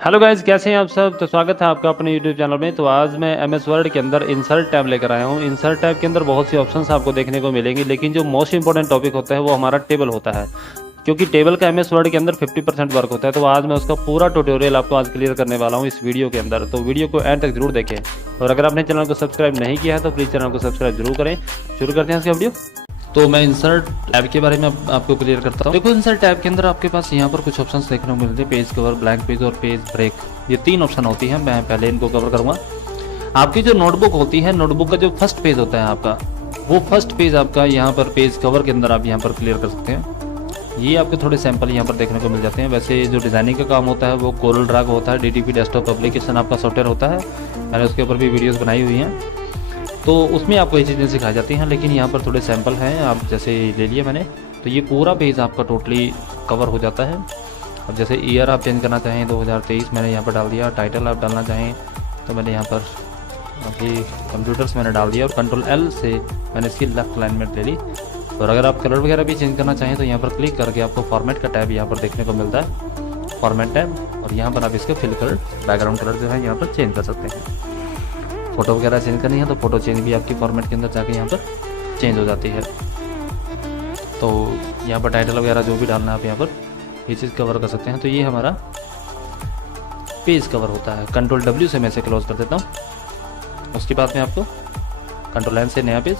Hello guys, कैसे हैं आप सब। तो स्वागत है आपका अपने यूट्यूब चैनल में। तो आज मैं एमएस वर्ड के अंदर इंसर्ट टैब लेकर आया हूं। इंसर्ट टैब के अंदर बहुत सी ऑप्शंस आपको देखने को मिलेंगी, लेकिन जो मोस्ट इंपॉर्टेंट टॉपिक होता है वो हमारा टेबल होता है, क्योंकि टेबल का एमएस वर्ड के अंदर 50% वर्क होता है। तो आज मैं उसका पूरा ट्यूटोरियल आपको आज क्लियर करने वाला हूँ इस वीडियो के अंदर। तो वीडियो को एंड तक जरूर देखें, और अगर आपने चैनल को सब्सक्राइब नहीं किया है तो प्लीज़ चैनल को सब्सक्राइब जरूर करें। शुरू करते हैं इसका वीडियो। तो मैं इंसर्ट टैब के बारे में आपको क्लियर करता हूँ। देखो, इंसर्ट टैब के अंदर आपके पास यहाँ पर कुछ ऑप्शंस देखने को मिलते हैं, पेज कवर, ब्लैंक पेज और पेज ब्रेक। ये 3 ऑप्शन होती हैं। मैं पहले इनको कवर करूँगा। आपकी जो नोटबुक होती है, नोटबुक का जो फर्स्ट पेज होता है आपका, वो फर्स्ट पेज आपका यहाँ पर पेज कवर के अंदर आप यहाँ पर क्लियर कर सकते हैं। ये आपके थोड़े सैंपल यहाँ पर देखने को मिल जाते हैं। वैसे जो डिज़ाइनिंग का काम होता है वो कोरल ड्रा होता है। डीटीपी डेस्कटॉप एप्लीकेशन आपका सॉफ्टवेयर होता है। मैंने उसके ऊपर भी वीडियोस बनाई हुई हैं, तो उसमें आपको ये चीज़ें सिखाई जाती हैं। लेकिन यहाँ पर थोड़े सैंपल हैं, आप जैसे ले लिए मैंने, तो ये पूरा पेज आपका टोटली कवर हो जाता है। अब जैसे ईयर आप चेंज करना चाहें 2023 मैंने यहाँ पर डाल दिया। टाइटल आप डालना चाहें तो मैंने यहाँ पर अभी कंप्यूटर्स मैंने डाल दिया, और कंट्रोल एल से मैंने इसकी लेफ्ट अलाइनमेंट ले ली। और अगर आप कलर वगैरह भी चेंज करना चाहें तो यहाँ पर क्लिक करके आपको फॉर्मेट का टैब यहाँ पर देखने को मिलता है, फॉर्मेट टैब। और यहाँ पर आप इसका फिल कलर, बैकग्राउंड कलर जो है यहाँ पर चेंज कर सकते हैं। फ़ोटो वगैरह चेंज करनी है तो फ़ोटो चेंज भी आपकी फॉर्मेट के अंदर जाके यहाँ पर चेंज हो जाती है। तो यहाँ पर टाइटल वगैरह जो भी डालना है आप यहाँ पर ये चीज़ कवर कर सकते हैं। तो ये हमारा पेज कवर होता है। कंट्रोल डब्ल्यू से मैं इसे क्लोज कर देता हूँ। उसके बाद में आपको कंट्रोल एन से नया पेज।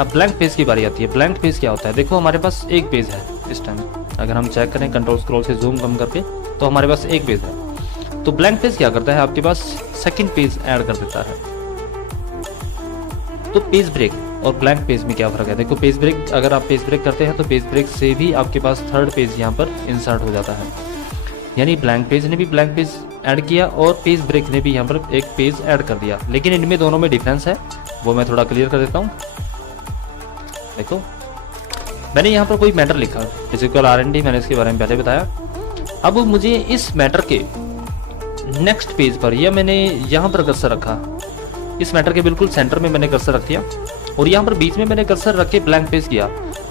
अब ब्लैंक पेज की बारी आती है। ब्लैंक पेज क्या होता है? देखो, हमारे पास एक पेज है इस टाइम। अगर हम चेक करें कंट्रोल स्क्रॉल से जूम कम करके, तो हमारे पास एक पेज है। तो ब्लैंक पेज क्या करता है? आपके पास सेकंड पेज ऐड कर देता है। तो पेज ब्रेक और ब्लैंक पेज में क्या फर्क है? देखो, पेज ब्रेक, अगर आप पेज ब्रेक करते हैं तो पेज ब्रेक से भी आपके पास थर्ड पेज यहाँ पर इंसर्ट हो जाता है। यानी ब्लैंक पेज ने भी ब्लैंक पेज ऐड किया और पेज ब्रेक ने भी यहाँ पर एक पेज ऐड कर दिया। लेकिन इनमें दोनों में डिफरेंस है, वो मैं थोड़ा क्लियर कर देता हूँ। देखो, मैंने यहाँ पर कोई मैटर लिखा, फिजिकल R&D, मैंने इसके बारे में पहले बताया। अब मुझे इस मैटर के नेक्स्ट पेज पर, या मैंने यहाँ पर कर्सर रखा, इस मैटर के बिल्कुल सेंटर में मैंने कर्सर रख दिया, और यहाँ पर बीच में मैंने कर्सर रख के ब्लैंक पेज किया।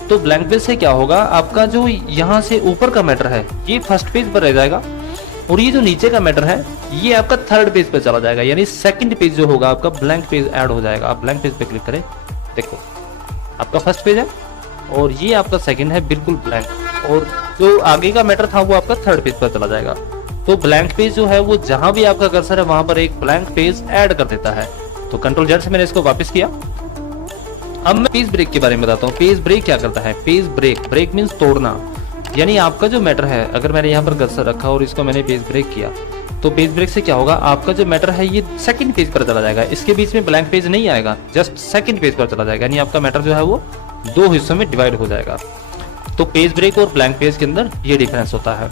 तो ब्लैंक पेज से क्या होगा? आपका जो यहाँ से ऊपर का मैटर है ये फर्स्ट पेज पर रह जाएगा, और ये जो नीचे का मैटर है ये आपका थर्ड पेज पर चला जाएगा। यानी सेकंड पेज जो होगा आपका ब्लैंक पेज ऐड हो जाएगा। आप ब्लैंक पेज पे क्लिक करें, देखो आपका फर्स्ट पेज है और ये आपका सेकंड है बिल्कुल ब्लैंक, और जो आगे का मैटर था वो आपका थर्ड पेज पर चला जाएगा। तो ब्लैंक पेज जो है वो जहां भी आपका कर्सर है वहां पर एक ब्लैंक पेज ऐड कर देता है। तो कंट्रोल जेड से मैंने इसको वापस किया। अब मैं पेज ब्रेक के बारे में बताता हूँ। पेज ब्रेक क्या करता है? पेज ब्रेक, ब्रेक मीन्स तोड़ना। यानी आपका जो मैटर है, अगर मैंने यहाँ पर कर्सर रखा और इसको मैंने पेज ब्रेक किया, तो पेज ब्रेक से क्या होगा? आपका जो मैटर है ये सेकंड पेज पर चला जाएगा। इसके बीच में ब्लैंक पेज नहीं आएगा, जस्ट सेकंड पेज पर चला जाएगा। यानी आपका मैटर जो है वो 2 हिस्सों में डिवाइड हो जाएगा। तो पेज ब्रेक और ब्लैंक पेज के अंदर ये डिफरेंस होता है।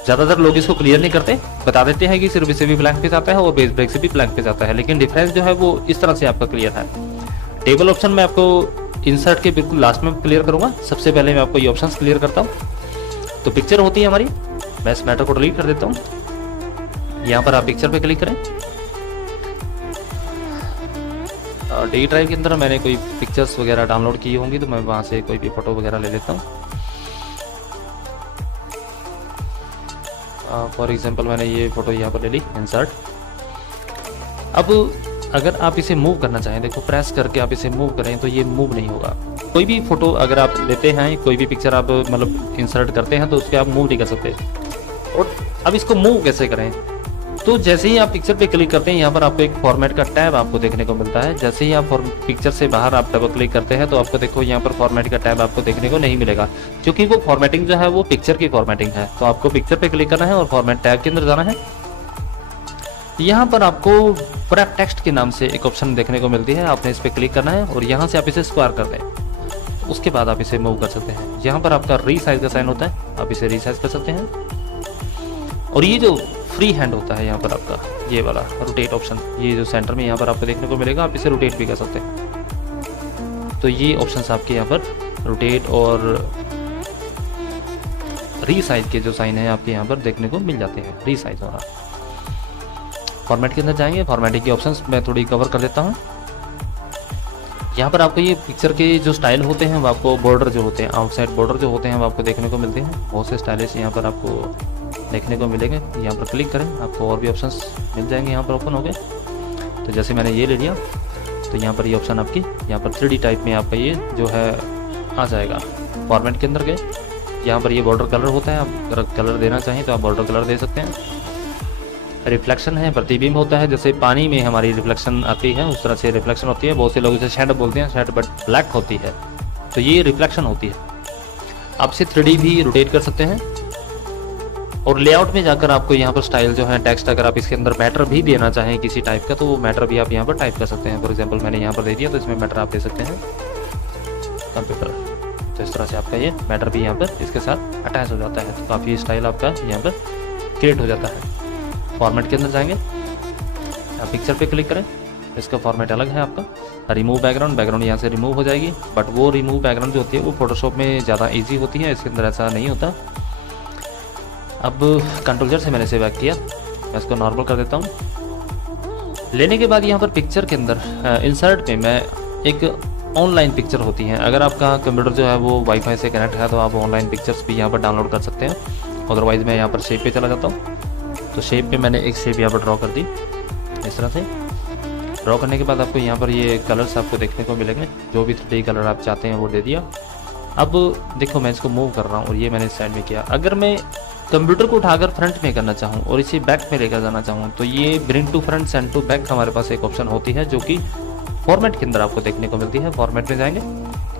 ज़्यादातर लोग इसको क्लियर नहीं करते, बता देते हैं कि सिर्फ इससे भी ब्लैंक पेज आता है और पेज ब्रेक से भी ब्लैंक पेज आता है, लेकिन डिफरेंस जो है वो इस तरह से आपका क्लियर है। टेबल ऑप्शन मैं आपको इंसर्ट के बिल्कुल लास्ट में क्लियर करूंगा। सबसे पहले मैं आपको ये ऑप्शंस क्लियर करता हूँ। तो पिक्चर होती है हमारी, मैं इस मैटर को डिलीट कर देता हूँ। यहाँ पर आप पिक्चर पे क्लिक करें। डी ड्राइव के अंदर मैंने कोई पिक्चर्स वगैरह डाउनलोड की होंगी, तो मैं वहाँ से कोई भी फोटो वगैरह ले लेता हूँ। फॉर एग्जांपल मैंने ये फोटो यहाँ पर ले ली, इंसर्ट। अब अगर आप इसे मूव करना चाहें, देखो प्रेस करके आप इसे मूव करें तो ये मूव नहीं होगा। कोई भी फोटो अगर आप लेते हैं, कोई भी पिक्चर आप मतलब इंसर्ट करते हैं, तो उसके आप मूव नहीं कर सकते। और अब इसको मूव कैसे करें? तो जैसे ही आप पिक्चर पे क्लिक करते हैं, यहाँ पर आपको एक फॉर्मेट का टैब आपको देखने को मिलता है। जैसे ही आप पिक्चर से बाहर आप डबल क्लिक करते हैं तो आपको देखो यहाँ पर फॉर्मेट का टैब आपको देखने को नहीं मिलेगा, क्योंकि वो फॉर्मेटिंग जो है वो पिक्चर की फॉर्मेटिंग है। तो आपको पिक्चर पे क्लिक करना है और फॉर्मेट टैब के अंदर जाना है। यहाँ पर आपको पूरा टेक्स्ट के नाम से एक ऑप्शन देखने को मिलती है, आपने इस पर क्लिक करना है और यहाँ से आप इसे स्क्वायर कर दें। उसके बाद आप इसे मूव कर सकते हैं। यहाँ पर आपका रीसाइज का साइन होता है, आप इसे रीसाइज कर सकते हैं। और ये जो फ्री हैंड होता है यहाँ पर आपका ये वाला रोटेट ऑप्शन, ये जो सेंटर में यहाँ पर आपको देखने को मिलेगा, आप इसे रोटेट भी कर सकते हैं। तो ये ऑप्शंस आपके यहाँ पर रोटेट और रीसाइज के जो साइन है आपके यहाँ पर देखने को मिल जाते हैं। रीसाइज वाला फॉर्मेट के अंदर जाएंगे, फॉर्मेटिंग के ऑप्शंस मैं थोड़ी कवर कर देता हूँ। यहाँ पर आपको ये पिक्चर के जो स्टाइल होते हैं वो आपको बॉर्डर जो होते हैं, आउटसाइड बॉर्डर जो होते हैं वो आपको देखने को मिलते हैं। बहुत से स्टाइलिश यहाँ पर आपको देखने को मिलेंगे। यहाँ पर क्लिक करें, आपको और भी ऑप्शंस मिल जाएंगे यहाँ पर ओपन हो गए। तो जैसे मैंने ये ले लिया तो यहाँ पर ये ऑप्शन आपकी यहाँ पर 3D टाइप में आपका ये जो है आ जाएगा। फॉर्मेट के अंदर गए, यहाँ पर ये बॉर्डर कलर होता है, आप अगर कलर देना चाहें तो आप बॉर्डर कलर दे सकते हैं। रिफ्लेक्शन है, प्रतिबिंब होता है, जैसे पानी में हमारी रिफ्लेक्शन आती है उस तरह से रिफ्लेक्शन होती है। बहुत से लोग इसे शेड बोलते हैं, शेड बट ब्लैक होती है, तो ये रिफ्लेक्शन होती है। आप इसे 3D भी रोटेट कर सकते हैं। और लेआउट में जाकर आपको यहाँ पर स्टाइल जो है टेक्स्ट, अगर आप इसके अंदर मैटर भी देना चाहें किसी टाइप का तो वो मैटर भी आप यहाँ पर टाइप कर सकते हैं। फॉर एग्जांपल मैंने यहाँ पर दे दिया तो इसमें मैटर आप दे सकते हैं कंप्यूटर। तो इस तरह से आपका ये मैटर भी यहाँ पर इसके साथ अटैच हो जाता है, तो काफ़ी स्टाइल आपका यहाँ पर क्रिएट हो जाता है। फॉर्मेट के अंदर जाएंगे, आप पिक्चर पे क्लिक करें, इसका फॉर्मेट अलग है आपका। रिमूव बैकग्राउंड, बैकग्राउंड यहाँ से रिमूव हो जाएगी, बट वो रिमूव बैकग्राउंड जो होती है वो फोटोशॉप में ज़्यादा ईजी होती है, इसके अंदर ऐसा नहीं होता। अब कंट्रोल Z से मैंने इसे बैक किया, मैं इसको नॉर्मल कर देता हूँ। लेने के बाद यहाँ पर पिक्चर के अंदर इंसर्ट में मैं एक ऑनलाइन पिक्चर होती हैं, अगर आपका कंप्यूटर जो है वो वाईफाई से कनेक्ट है तो आप ऑनलाइन पिक्चर्स भी यहाँ पर डाउनलोड कर सकते हैं। अदरवाइज़ मैं यहाँ पर शेप पे चला जाता हूँ। तो शेप पे मैंने एक शेप यहाँ पर ड्रॉ कर दी, इस तरह से। ड्रॉ करने के बाद आपको यहाँ पर ये कलर्स आपको देखने को मिलेंगे, जो भी 3D कलर आप चाहते हैं वो दे दिया। अब देखो मैं इसको मूव कर रहा हूँ और ये मैंने साइड में किया। अगर मैं कंप्यूटर को उठाकर फ्रंट में करना चाहूँ और इसे बैक में लेकर जाना चाहूँ तो ये bring to front send to back हमारे पास एक ऑप्शन होती है, जो कि फॉर्मेट के अंदर आपको देखने को मिलती है। फॉर्मेट में जाएंगे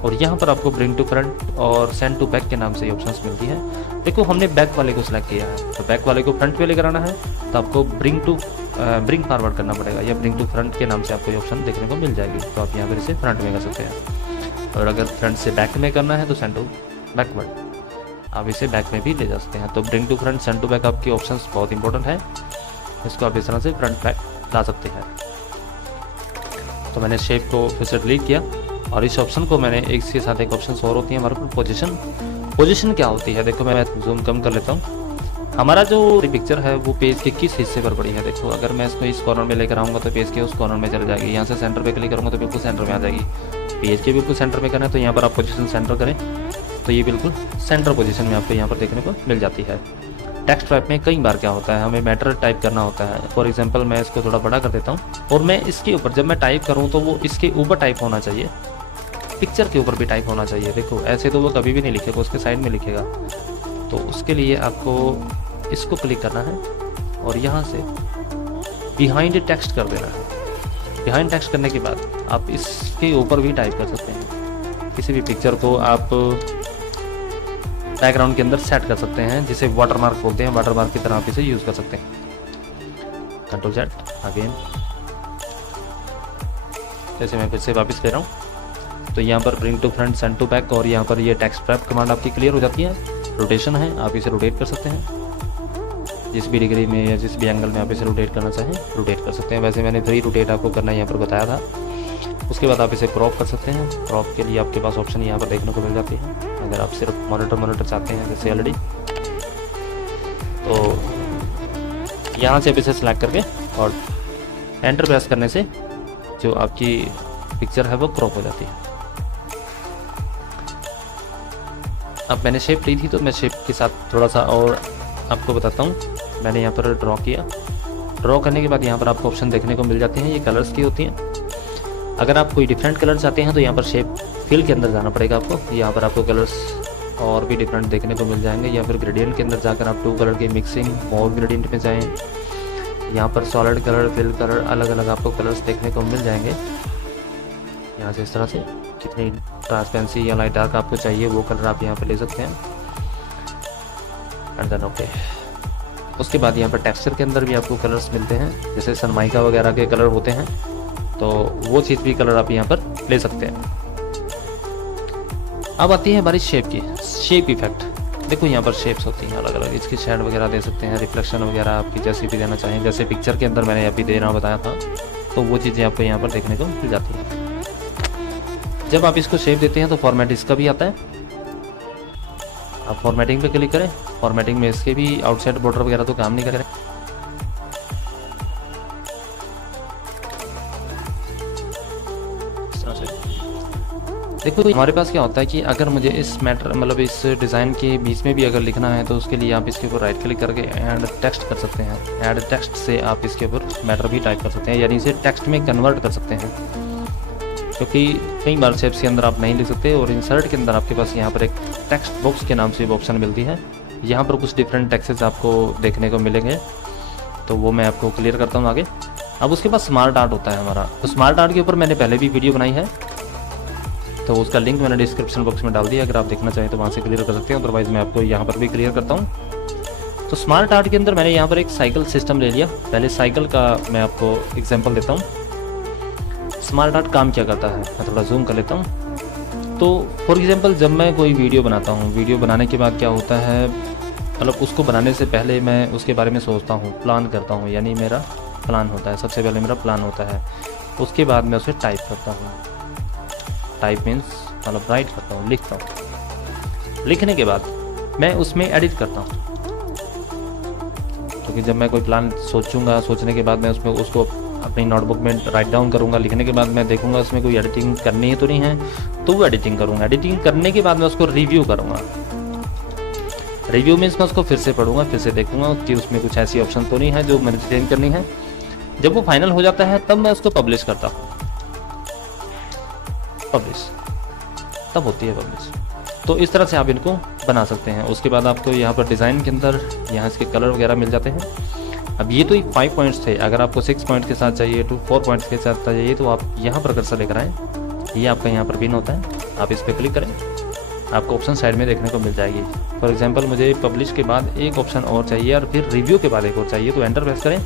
और यहाँ पर आपको ब्रिंग टू फ्रंट और सेंड टू बैक के नाम से ये ऑप्शंस मिलती है। देखो हमने बैक वाले को सिलेक्ट किया है, तो बैक वाले को फ्रंट पे लेकर आना है तो आपको ब्रिंग फॉरवर्ड करना पड़ेगा, या ब्रिंग टू फ्रंट के नाम से आपको ये ऑप्शन देखने को मिल जाएगी। तो आप यहाँ पर इसे फ्रंट में कर सकते हैं, और अगर फ्रंट से बैक में करना है तो सेंड टू बैकवर्ड आप इसे बैक में भी ले जा सकते हैं। तो bring to front, send to back आपकी ऑप्शंस बहुत इंपॉर्टेंट है, इसको आप इस तरह से फ्रंट बैक ला सकते हैं। तो मैंने शेप को फिर से डिलीट किया और इस ऑप्शन को मैंने एक के साथ एक ऑप्शन और होती है हमारे पास पोजीशन। पोजीशन क्या होती है, देखो मैं जूम कम कर लेता हूँ। हमारा जो पिक्चर है वो पेज के किस हिस्से पर पड़ी है, देखो अगर मैं इसको इस कॉर्नर में लेकर आऊँगा तो पेज के उस कॉर्नर में चले जाएगी। यहाँ से सेंटर पे क्लिक करूँगा तो बिल्कुल सेंटर में आ जाएगी। पेज के बिल्कुल सेंटर में करना है तो यहाँ पर आप पोजीशन सेंटर करें तो ये बिल्कुल सेंटर पोजीशन में आपको यहाँ पर देखने को मिल जाती है। टेक्स्ट टाइप में कई बार क्या होता है, हमें मैटर टाइप करना होता है। फॉर एग्जांपल मैं इसको थोड़ा बड़ा कर देता हूँ और मैं इसके ऊपर जब मैं टाइप करूँ तो वो इसके ऊपर टाइप होना चाहिए, पिक्चर के ऊपर भी टाइप होना चाहिए। देखो ऐसे तो वो कभी भी नहीं लिखेगा, उसके साइड में लिखेगा। तो उसके लिए आपको इसको क्लिक करना है और यहाँ से बिहाइंड टेक्स्ट कर देना है। बिहाइंड टेक्स्ट करने के बाद आप इसके ऊपर भी टाइप कर सकते हैं। किसी भी पिक्चर को आप बैकग्राउंड के अंदर सेट कर सकते हैं, जिसे वाटरमार्क बोलते हैं, वाटरमार्क की तरह आप इसे यूज़ कर सकते हैं। कंट्रोल Z अगेन, जैसे मैं फिर से वापस ले रहा हूँ तो यहाँ पर bring to front, send to back और यहाँ पर ये टेक्स्ट रैप कमांड आपकी क्लियर हो जाती है। रोटेशन है, आप इसे रोटेट कर सकते हैं, जिस भी डिग्री में या जिस भी एंगल में आप इसे रोटेट करना चाहें रोटेट कर सकते हैं। वैसे मैंने 3 रोटेट आपको करना यहाँ पर बताया था। उसके बाद आप इसे क्रॉप कर सकते हैं। क्रॉप के लिए आपके पास ऑप्शन यहाँ पर देखने को मिल जाती है। अगर आप सिर्फ मॉनिटर चाहते हैं जैसे ऑलरेडी, तो यहाँ से आप इसे सिलेक्ट करके और एंटर प्रेस करने से जो आपकी पिक्चर है वो क्रॉप हो जाती है। अब मैंने शेप ली थी तो मैं शेप के साथ थोड़ा सा और आपको बताता हूँ। मैंने यहाँ पर ड्रॉ किया, ड्रॉ करने के बाद यहाँ पर आपको ऑप्शन देखने को मिल जाते हैं, ये कलर्स की होती हैं। अगर आप कोई डिफरेंट कलर चाहते हैं तो यहाँ पर शेप फिल के अंदर जाना पड़ेगा आपको। यहाँ पर आपको कलर्स और भी डिफरेंट देखने को मिल जाएंगे, या फिर ग्रेडियंट के अंदर जाकर आप 2 कलर की मिक्सिंग और ग्रेडियंट में जाएँ। यहाँ पर सॉलिड कलर, फिल कलर, अलग अलग आपको कलर्स देखने को मिल जाएंगे। यहाँ से इस तरह से कितनी ट्रांसपेरेंसी या लाइट डार्क आपको चाहिए वो कलर आप यहाँ पर ले सकते हैं। And then okay. उसके बाद यहाँ पर टेक्सचर के अंदर भी आपको कलर्स मिलते हैं, जैसे सनमाइका वगैरह के कलर होते हैं, तो वो चीज़ भी कलर आप यहाँ पर ले सकते हैं। अब आती है हमारी शेप की, शेप इफेक्ट। देखो यहाँ पर शेप्स होती हैं अलग अलग, इसकी शेड वगैरह दे सकते हैं, रिफ्लेक्शन वगैरह आपकी जैसी भी देना चाहें। जैसे पिक्चर के अंदर मैंने अभी देना बताया था, तो वो चीज़ें आपको यहाँ पर देखने को मिल जाती हैं। जब आप इसको शेप देते हैं तो फॉर्मेट इसका भी आता है। आप फॉर्मेटिंग पे क्लिक करें, फॉर्मेटिंग में इसके भी आउटसाइड बॉर्डर वगैरह तो काम नहीं कर रहे। देखो हमारे पास क्या होता है कि अगर मुझे इस मैटर मतलब इस डिज़ाइन के बीच में भी अगर लिखना है तो उसके लिए आप इसके ऊपर राइट क्लिक करके ऐड टेक्स्ट कर सकते हैं। ऐड टेक्स्ट से आप इसके ऊपर मैटर भी टाइप कर सकते हैं, यानी इसे टेक्स्ट में कन्वर्ट कर सकते हैं, क्योंकि कई बार शेप्स के अंदर आप नहीं लिख सकते। और इंसर्ट के अंदर आपके पास यहाँ पर एक टेक्स्ट बॉक्स के नाम से एक ऑप्शन मिलती है, यहाँ पर कुछ डिफरेंट टेक्सेस आपको देखने को मिलेंगे, तो वो मैं आपको क्लियर करता हूँ आगे। अब उसके बाद स्मार्ट आर्ट होता है हमारा, तो स्मार्ट आर्ट के ऊपर मैंने पहले भी वीडियो बनाई है, तो उसका लिंक मैंने डिस्क्रिप्शन बॉक्स में डाल दिया, अगर आप देखना चाहें तो वहाँ से क्लियर कर सकते हैं, अदरवाइज़ मैं आपको यहाँ पर भी क्लियर करता हूँ। तो स्मार्ट आर्ट के अंदर मैंने यहाँ पर एक साइकिल सिस्टम ले लिया। पहले साइकिल का मैं आपको एग्जांपल देता हूँ। स्मार्ट आर्ट काम क्या करता है, मैं थोड़ा जूम कर लेता हूँ। तो फॉर एग्जांपल जब मैं कोई वीडियो बनाता हूँ, वीडियो बनाने के बाद क्या होता है, मतलब उसको बनाने से पहले मैं उसके बारे में सोचता हूँ, प्लान करता हूँ, यानी मेरा प्लान होता है, सबसे पहले मेरा प्लान होता है। उसके बाद मैं उसे टाइप करता हूँ, टाइप मीन्स मतलब राइट करता हूँ, लिखता हूँ। लिखने के बाद मैं उसमें एडिट करता हूँ, क्योंकि जब मैं कोई प्लान सोचूंगा, सोचने के बाद मैं उसमें उसको अपनी नोटबुक में राइट डाउन करूंगा। लिखने के बाद मैं देखूंगा उसमें कोई एडिटिंग करनी है तो नहीं है, तो वो एडिटिंग करूंगा। एडिटिंग करने के बाद मैं उसको रिव्यू करूंगा। रिव्यू मीन्स मैं उसको फिर से पढ़ूंगा, फिर से देखूंगा कि उसमें कुछ ऐसी ऑप्शन तो नहीं है जो मुझे चेंज करनी है। जब वो फाइनल हो जाता है तब मैं उसको पब्लिश करता हूँ, पब्लिश तब होती है पब्लिश। तो इस तरह से आप इनको बना सकते हैं। उसके बाद आपको यहाँ पर डिज़ाइन के अंदर यहाँ इसके कलर वगैरह मिल जाते हैं। अब ये तो 5 पॉइंट्स थे, अगर आपको 6 पॉइंट के साथ चाहिए तो 4 पॉइंट्स के साथ चाहिए तो आप यहाँ पर कर्सर लेकर आएँ, ये आपका यहाँ पर पिन होता है, आप इस पर क्लिक करें, आपको ऑप्शन साइड में देखने को मिल जाएगी। फॉर एग्जांपल मुझे पब्लिश के बाद एक ऑप्शन और चाहिए और फिर रिव्यू के बाद एक और चाहिए, तो एंटर प्रेस करें,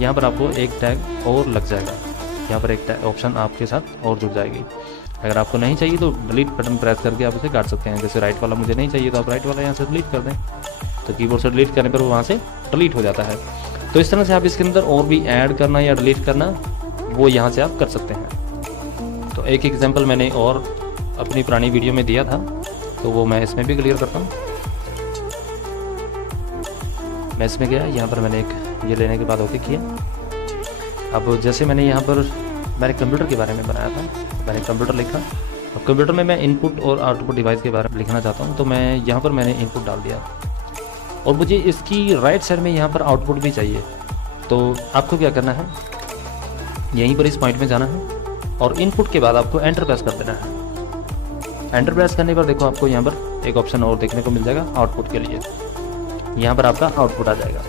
यहाँ पर आपको एक टैग और लग जाएगा, यहाँ पर एक ऑप्शन आपके साथ और जुड़ जाएगी। अगर आपको नहीं चाहिए तो डिलीट बटन प्रेस करके आप उसे काट सकते हैं। जैसे राइट वाला मुझे नहीं चाहिए तो आप राइट वाला यहाँ से डिलीट कर दें, तो कीबोर्ड से डिलीट करने पर वो वहाँ से डिलीट हो जाता है। तो इस तरह से आप इसके अंदर और भी ऐड करना या डिलीट करना वो यहाँ से आप कर सकते हैं। तो एक एग्जांपल मैंने और अपनी पुरानी वीडियो में दिया था, तो वो मैं इसमें भी क्लियर करता हूँ। मैं इसमें गया, यहाँ पर मैंने एक ये लेने के बाद ओके किया। अब जैसे मैंने यहाँ पर मैंने कंप्यूटर के बारे में बनाया था, मैंने कंप्यूटर लिखा। अब कंप्यूटर में मैं इनपुट और आउटपुट डिवाइस के बारे में लिखना चाहता हूँ, तो मैं यहाँ पर मैंने इनपुट डाल दिया और मुझे इसकी राइट साइड में यहाँ पर आउटपुट भी चाहिए। तो आपको क्या करना है, यहीं पर इस पॉइंट में जाना है और इनपुट के बाद आपको एंटर प्रेस कर देना है। एंटर प्रेस करने पर देखो आपको यहाँ पर एक ऑप्शन और देखने को मिल जाएगा आउटपुट के लिए, यहाँ पर आपका आउटपुट आ जाएगा।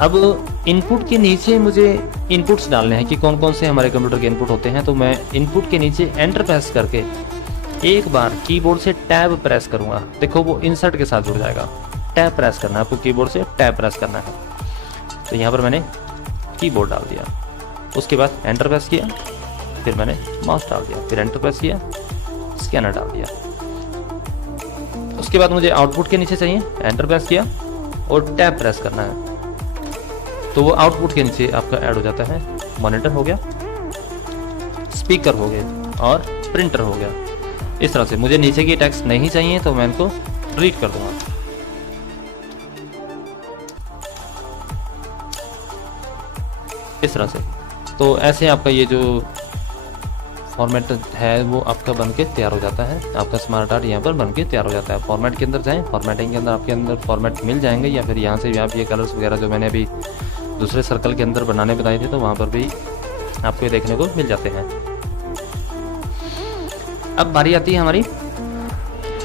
अब इनपुट के नीचे मुझे इनपुट्स डालने हैं कि कौन कौन से हमारे कंप्यूटर के इनपुट होते हैं, तो मैं इनपुट के नीचे एंटर प्रेस करके एक बार कीबोर्ड से टैब प्रेस करूंगा, देखो वो इंसर्ट के साथ जुड़ जाएगा। टैब प्रेस करना है आपको, कीबोर्ड से टैब प्रेस करना है। तो यहाँ पर मैंने कीबोर्ड डाल दिया, उसके बाद एंटर प्रेस किया, फिर मैंने माउस डाल दिया, फिर एंटर प्रेस किया, स्कैनर डाल दिया। उसके बाद मुझे आउटपुट के नीचे चाहिए, एंटर प्रेस किया और टैब प्रेस करना है, तो वो आउटपुट के नीचे आपका ऐड हो जाता है। मॉनिटर हो गया, स्पीकर हो गए और प्रिंटर हो गया। इस तरह से मुझे नीचे की टेक्स्ट नहीं चाहिए तो मैं इनको डिलीट कर दूंगा। इस तरह से तो ऐसे आपका ये जो फॉर्मेट है वो आपका बनके तैयार हो जाता है। आपका स्मार्ट आर्ट यहाँ पर बनके तैयार हो जाता है। फॉर्मेट के अंदर जाएं, फॉर्मेटिंग के अंदर आपके अंदर फॉर्मेट मिल जाएंगे, या फिर यहाँ से भी आप ये कलर्स वगैरह जो मैंने अभी दूसरे सर्कल के अंदर बनाने बताए थे तो वहाँ पर भी आपको ये देखने को मिल जाते हैं। अब बारी आती है हमारी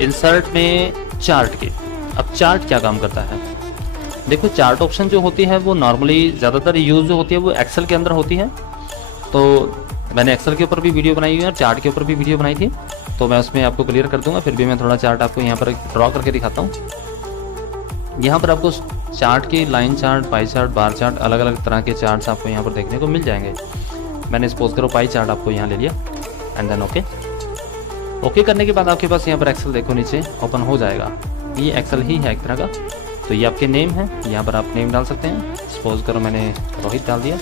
इंसर्ट में चार्ट की। अब चार्ट क्या काम करता है, देखो चार्ट ऑप्शन जो होती है वो नॉर्मली ज़्यादातर यूज़ जो होती है वो एक्सेल के अंदर होती है। तो मैंने एक्सेल के ऊपर भी वीडियो बनाई हुई है और चार्ट के ऊपर भी वीडियो बनाई थी, तो मैं उसमें आपको क्लियर कर दूंगा। फिर भी मैं थोड़ा चार्ट आपको यहाँ पर ड्रॉ करके दिखाता हूँ। यहाँ पर आपको चार्ट की line chart, pie chart, bar chart, अलग अलग तरह के चार्ट्स आपको यहाँ पर देखने को मिल जाएंगे। मैंने सपोज करो पाई चार्ट आपको यहाँ ले लिया एंड देन ओके करने के बाद आपके पास यहाँ पर एक्सेल देखो नीचे ओपन हो जाएगा। ये एक्सेल ही है एक तरह का। तो ये आपके नेम है, यहाँ पर आप नेम डाल सकते हैं। सपोज करो मैंने रोहित डाल दिया,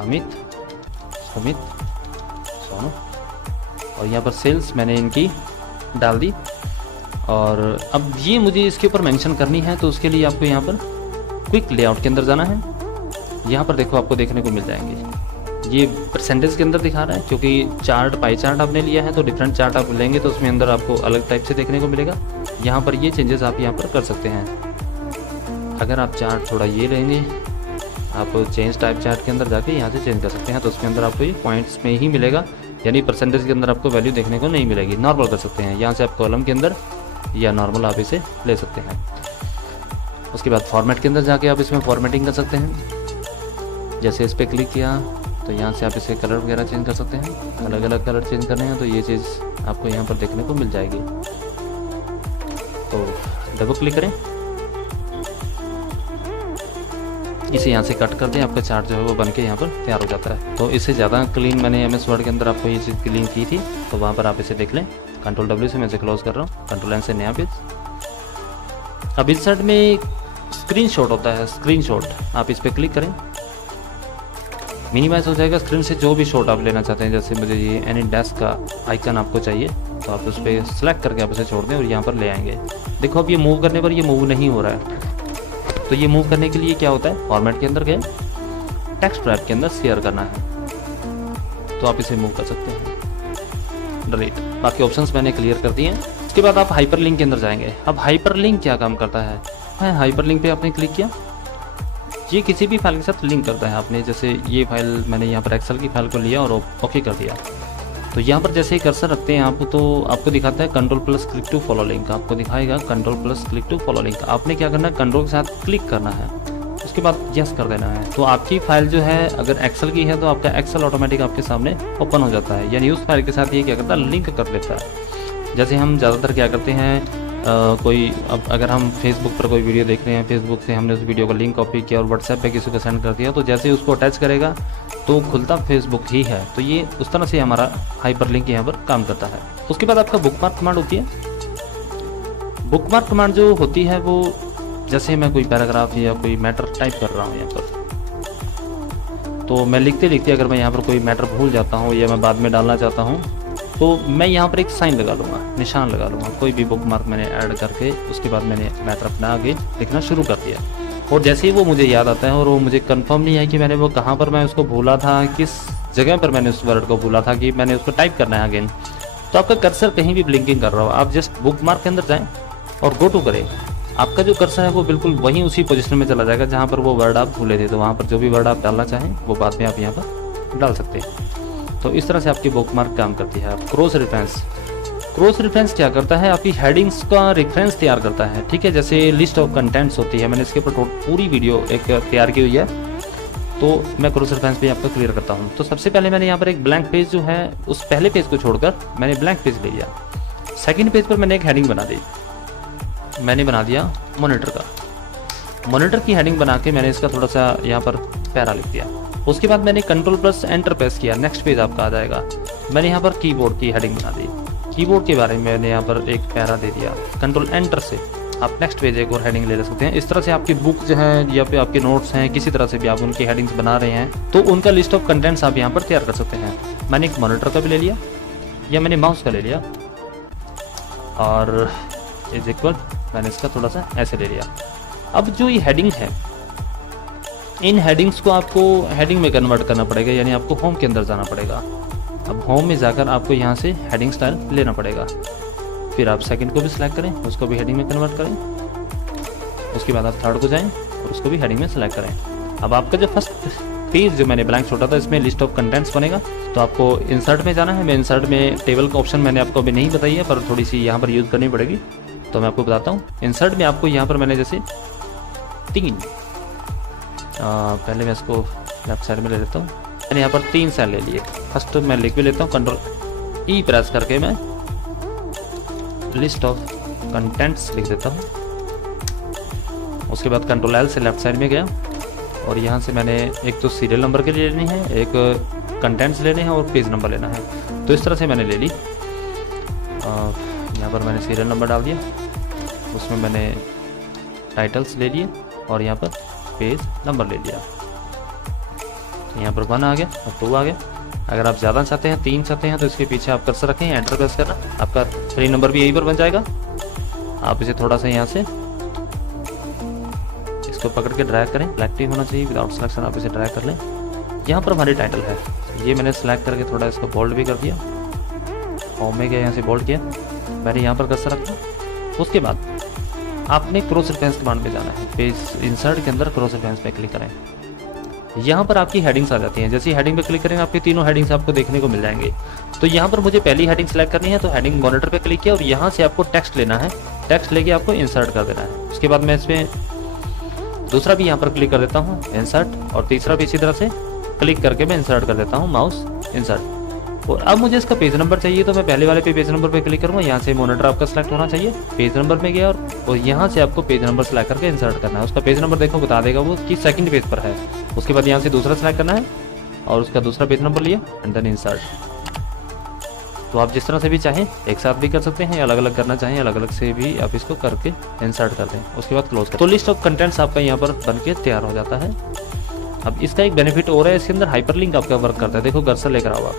अमित, सुमित, सोनू, और यहाँ पर सेल्स मैंने इनकी डाल दी। और अब ये मुझे इसके ऊपर मेंशन करनी है, तो उसके लिए आपको यहाँ पर क्विक लेआउट के अंदर जाना है। यहाँ पर देखो आपको देखने को मिल जाएंगे, ये परसेंटेज के अंदर दिखा रहा है, क्योंकि चार्ट पाई चार्ट आपने लिया है तो डिफरेंट चार्ट आप लेंगे तो उसमें अंदर आपको अलग टाइप से देखने को मिलेगा। यहाँ पर ये चेंजेस आप यहाँ पर कर सकते हैं। अगर आप चार्ट थोड़ा ये लेंगे, आप चेंज टाइप चार्ट के अंदर जाके यहाँ से चेंज कर सकते हैं, तो उसके अंदर आपको ये पॉइंट्स में ही मिलेगा, यानी परसेंटेज के अंदर आपको वैल्यू देखने को नहीं मिलेगी। नॉर्मल कर सकते हैं, यहाँ से आप कॉलम के अंदर या नॉर्मल आप इसे ले सकते हैं। उसके बाद फॉर्मेट के अंदर जाके आप इसमें फॉर्मेटिंग कर सकते हैं। जैसे इस पर क्लिक किया तो यहाँ से आप इसे कलर वगैरह चेंज कर सकते हैं। अलग अलग कलर चेंज करने हैं तो ये चीज़ आपको यहाँ पर देखने को मिल जाएगी। तो डबल क्लिक करें, इसे यहाँ से कट कर दें, आपका चार्ट जो है वो बन के यहाँ पर तैयार हो जाता है। तो इससे ज़्यादा क्लीन मैंने MS वर्ड के अंदर आपको ये चीज़ क्लीन की थी, तो वहाँ पर आप इसे देख लें। कंट्रोल W से मैं इसे क्लोज कर रहा हूँ, कंट्रोल N से नया पेज। अब इंसर्ट में स्क्रीनशॉट होता है, स्क्रीनशॉट आप इस पर क्लिक करें, मिनिमाइज हो जाएगा स्क्रीन से जो भी शॉट आप लेना चाहते हैं। जैसे मुझे ये एनी डेस्क का आइकन आपको चाहिए तो आप उस पर सेलेक्ट करके आप उसे छोड़ दें और यहाँ पर ले आएंगे। देखो अब ये मूव करने पर ये मूव नहीं हो रहा है, तो ये मूव करने के लिए क्या होता है, फॉर्मेट के अंदर गए, टेक्स्ट रैप के अंदर शेयर करना है तो आप इसे मूव कर सकते हैं। डिलीट, बाकी ऑप्शंस मैंने क्लियर कर दिए हैं। उसके बाद आप हाइपरलिंक के अंदर जाएंगे। अब हाइपरलिंक क्या काम करता है, हाइपरलिंक पे आपने क्लिक किया, ये किसी भी फाइल के साथ लिंक करता है। आपने जैसे ये फाइल मैंने यहाँ पर एक्सेल की फाइल को लिया और ओके कर दिया, तो यहाँ पर जैसे ही कर्सर रखते हैं आप तो आपको दिखाता है control+ click to follow link, आपको दिखाएगा control+ click to follow link. आपने क्या करना है, कंट्रोल के साथ क्लिक करना है, उसके बाद यस कर देना है। तो आपकी फाइल जो है अगर एक्सेल की है तो आपका एक्सेल ऑटोमेटिक आपके सामने ओपन हो जाता है, यानी उस फाइल के साथ ये क्या करता है, लिंक कर देता है। जैसे हम ज़्यादातर क्या करते हैं, कोई अब अगर हम फेसबुक पर कोई वीडियो देख रहे हैं, फेसबुक से हमने उस वीडियो का लिंक कॉपी किया और व्हाट्सएप पे किसी को सेंड कर दिया, तो जैसे ही उसको अटैच करेगा तो खुलता फेसबुक ही है। तो ये उस तरह से हमारा हाइपरलिंक यहाँ पर काम करता है। उसके बाद आपका बुकमार्क कमांड होती है। बुकमार्क कमांड जो होती है वो, जैसे मैं कोई पैराग्राफ या कोई मैटर टाइप कर रहा हूँ यहाँ पर, तो मैं लिखते लिखते अगर मैं यहाँ पर कोई मैटर भूल जाता हूँ या मैं बाद में डालना चाहता हूँ तो मैं यहाँ पर एक साइन लगा लूँगा, निशान लगा लूँगा। कोई भी बुकमार्क मैंने ऐड करके उसके बाद मैंने मैटर अपना आगे लिखना शुरू कर दिया, और जैसे ही वो मुझे याद आता है और वो मुझे कंफर्म नहीं है कि मैंने वो कहाँ पर मैं उसको भूला था, किस जगह पर मैंने उस वर्ड को भूला था कि मैंने उसको टाइप करना है अगेन, तो आपका कर्सर कहीं भी ब्लिंकिंग कर रहा हो, आप जस्ट बुकमार्क के अंदर जाएँ और गो टू करें, आपका जो कर्सर है वो बिल्कुल वहीं उसी पोजीशन में चला जाएगा जहाँ पर वो वर्ड आप भूले थे। तो वहाँ पर जो भी वर्ड आप डालना चाहें वो बाद में आप यहाँ पर डाल सकते हैं। तो इस तरह से आपकी बुकमार्क काम करती है। क्रॉस रेफरेंस, क्रॉस रेफरेंस क्या करता है, आपकी हेडिंग्स का रेफरेंस तैयार करता है। ठीक है, जैसे लिस्ट ऑफ कंटेंट्स होती है, मैंने इसके ऊपर पूरी वीडियो एक तैयार की हुई है, तो मैं क्रॉस रेफरेंस भी आपको क्लियर करता हूँ। तो सबसे पहले मैंने यहाँ पर एक ब्लैंक पेज जो है उस पहले पेज को छोड़कर मैंने ब्लैंक पेज ले लिया। सेकेंड पेज पर मैंने एक हेडिंग बना दी, मैंने बना दिया मॉनिटर का, मॉनिटर की हेडिंग बना के मैंने इसका थोड़ा सा यहाँ पर पैरा लिख दिया। उसके बाद मैंने कंट्रोल+ एंटर प्रेस किया, नेक्स्ट पेज आपका आ जाएगा। मैंने यहाँ पर कीबोर्ड की हेडिंग बना दी, कीबोर्ड के बारे में मैंने यहाँ पर एक पैरा दे दिया। कंट्रोल एंटर से आप नेक्स्ट पेज एक और हेडिंग ले सकते हैं। इस तरह से आपकी बुक जो है या फिर आपके नोट्स हैं, किसी तरह से भी आप उनकी हेडिंग्स बना रहे हैं तो उनका लिस्ट ऑफ कंटेंट्स आप यहाँ पर तैयार कर सकते हैं। मैंने एक मॉनिटर का भी ले लिया या मैंने माउस का ले लिया और इज इक्वल मैंने इसका थोड़ा सा ऐसे ले लिया। अब जो ये हेडिंग है, इन हेडिंग्स को आपको हेडिंग में कन्वर्ट करना पड़ेगा, यानी आपको होम के अंदर जाना पड़ेगा। अब होम में जाकर आपको यहाँ से हेडिंग स्टाइल लेना पड़ेगा, फिर आप सेकंड को भी सिलेक्ट करें, उसको भी हेडिंग में कन्वर्ट करें, उसके बाद आप थर्ड को जाएं और उसको भी हेडिंग में सेलेक्ट करें। अब आपका जो फर्स्ट पेज जो मैंने ब्लैंक छोड़ा था इसमें लिस्ट ऑफ कंटेंट्स बनेगा, तो आपको इंसर्ट में जाना है। मैं इंसर्ट में टेबल का ऑप्शन मैंने आपको अभी नहीं बताई है, पर थोड़ी सी यहाँ पर यूज़ करनी पड़ेगी, तो मैं आपको बताता हूँ। इंसर्ट में आपको यहाँ पर मैंने जैसे 3 पहले मैं इसको लेफ्ट साइड में ले लेता हूँ, मैंने यहाँ पर 3 सेल ले लिए। फर्स्ट मैं लिख भी लेता हूँ, कंट्रोल E प्रेस करके मैं लिस्ट ऑफ कंटेंट्स लिख देता हूँ। उसके बाद कंट्रोल L से लेफ्ट साइड में गया और यहाँ से मैंने एक तो सीरियल नंबर के लिए लेनी है, एक कंटेंट्स लेने हैं और पेज नंबर लेना है। तो इस तरह से मैंने ले ली। यहाँ पर मैंने सीरियल नंबर डाल दिया, उसमें मैंने टाइटल्स ले लिए और यहाँ पर पेज नंबर ले लिया। यहाँ पर 1 आ गया और 2 आ गया। अगर आप ज़्यादा चाहते हैं, 3 चाहते हैं, तो इसके पीछे आप कर्सर रखें, एंटर प्रेस करना, आपका 3 नंबर भी यहीं पर बन जाएगा। आप इसे थोड़ा सा यहाँ से इसको पकड़ के ड्रैग करें, सिलेक्टिव होना चाहिए, विदाउट सिलेक्शन आप इसे ड्रैग कर लें यहाँ पर हमारी टाइटल है, ये मैंने सेलेक्ट करके थोड़ा इसको बोल्ड भी कर दिया। होम में गया, यहाँ से बोल्ड किया, मैंने यहाँ पर कर्सर रखा। उसके बाद आपने क्रॉस रेफरेंस कमांड पे जाना है। पेज इंसर्ट के अंदर क्रॉस रेफरेंस पे क्लिक करें। यहाँ पर आपकी हेडिंग्स आ जाती हैं। जैसे ही हेडिंग पे क्लिक करेंगे आपके तीनों हेडिंग्स आपको देखने को मिल जाएंगे। तो यहाँ पर मुझे पहली हेडिंग सेलेक्ट करनी है, तो हेडिंग मॉनिटर पे क्लिक किया और यहाँ से आपको टेक्स्ट लेना है। टेक्स्ट लेके आपको इंसर्ट कर देना है। उसके बाद मैं इसमें दूसरा भी यहाँ पर क्लिक कर देता हूँ इंसर्ट, और तीसरा भी इसी तरह से क्लिक करके मैं इंसर्ट कर देता हूँ, माउस इंसर्ट। और अब मुझे इसका पेज नंबर चाहिए, तो मैं पहले वाले पे पेज नंबर पे क्लिक करूँगा। यहाँ से मॉनिटर आपका सेलेक्ट होना चाहिए, पेज नंबर में गया और यहाँ से आपको पेज नंबर सेलेक्ट करके इंसर्ट करना है। उसका पेज नंबर देखो बता देगा वो कि सेकंड पेज पर है। उसके बाद यहाँ से दूसरा सेलेक्ट करना है और उसका दूसरा पेज नंबर लिया एंड देन इंसर्ट। तो आप जिस तरह से भी चाहें एक साथ भी कर सकते हैं, अलग अलग करना चाहें अलग अलग से भी आप इसको करके इंसर्ट कर दें। उसके बाद क्लोज कर। तो लिस्ट ऑफ कंटेंट्स आपका यहाँ पर बन के तैयार हो जाता है। अब इसका एक बेनिफिट और है, इसके अंदर हाइपरलिंक आपका वर्क करता है। देखो कर्सर लेकर आओ,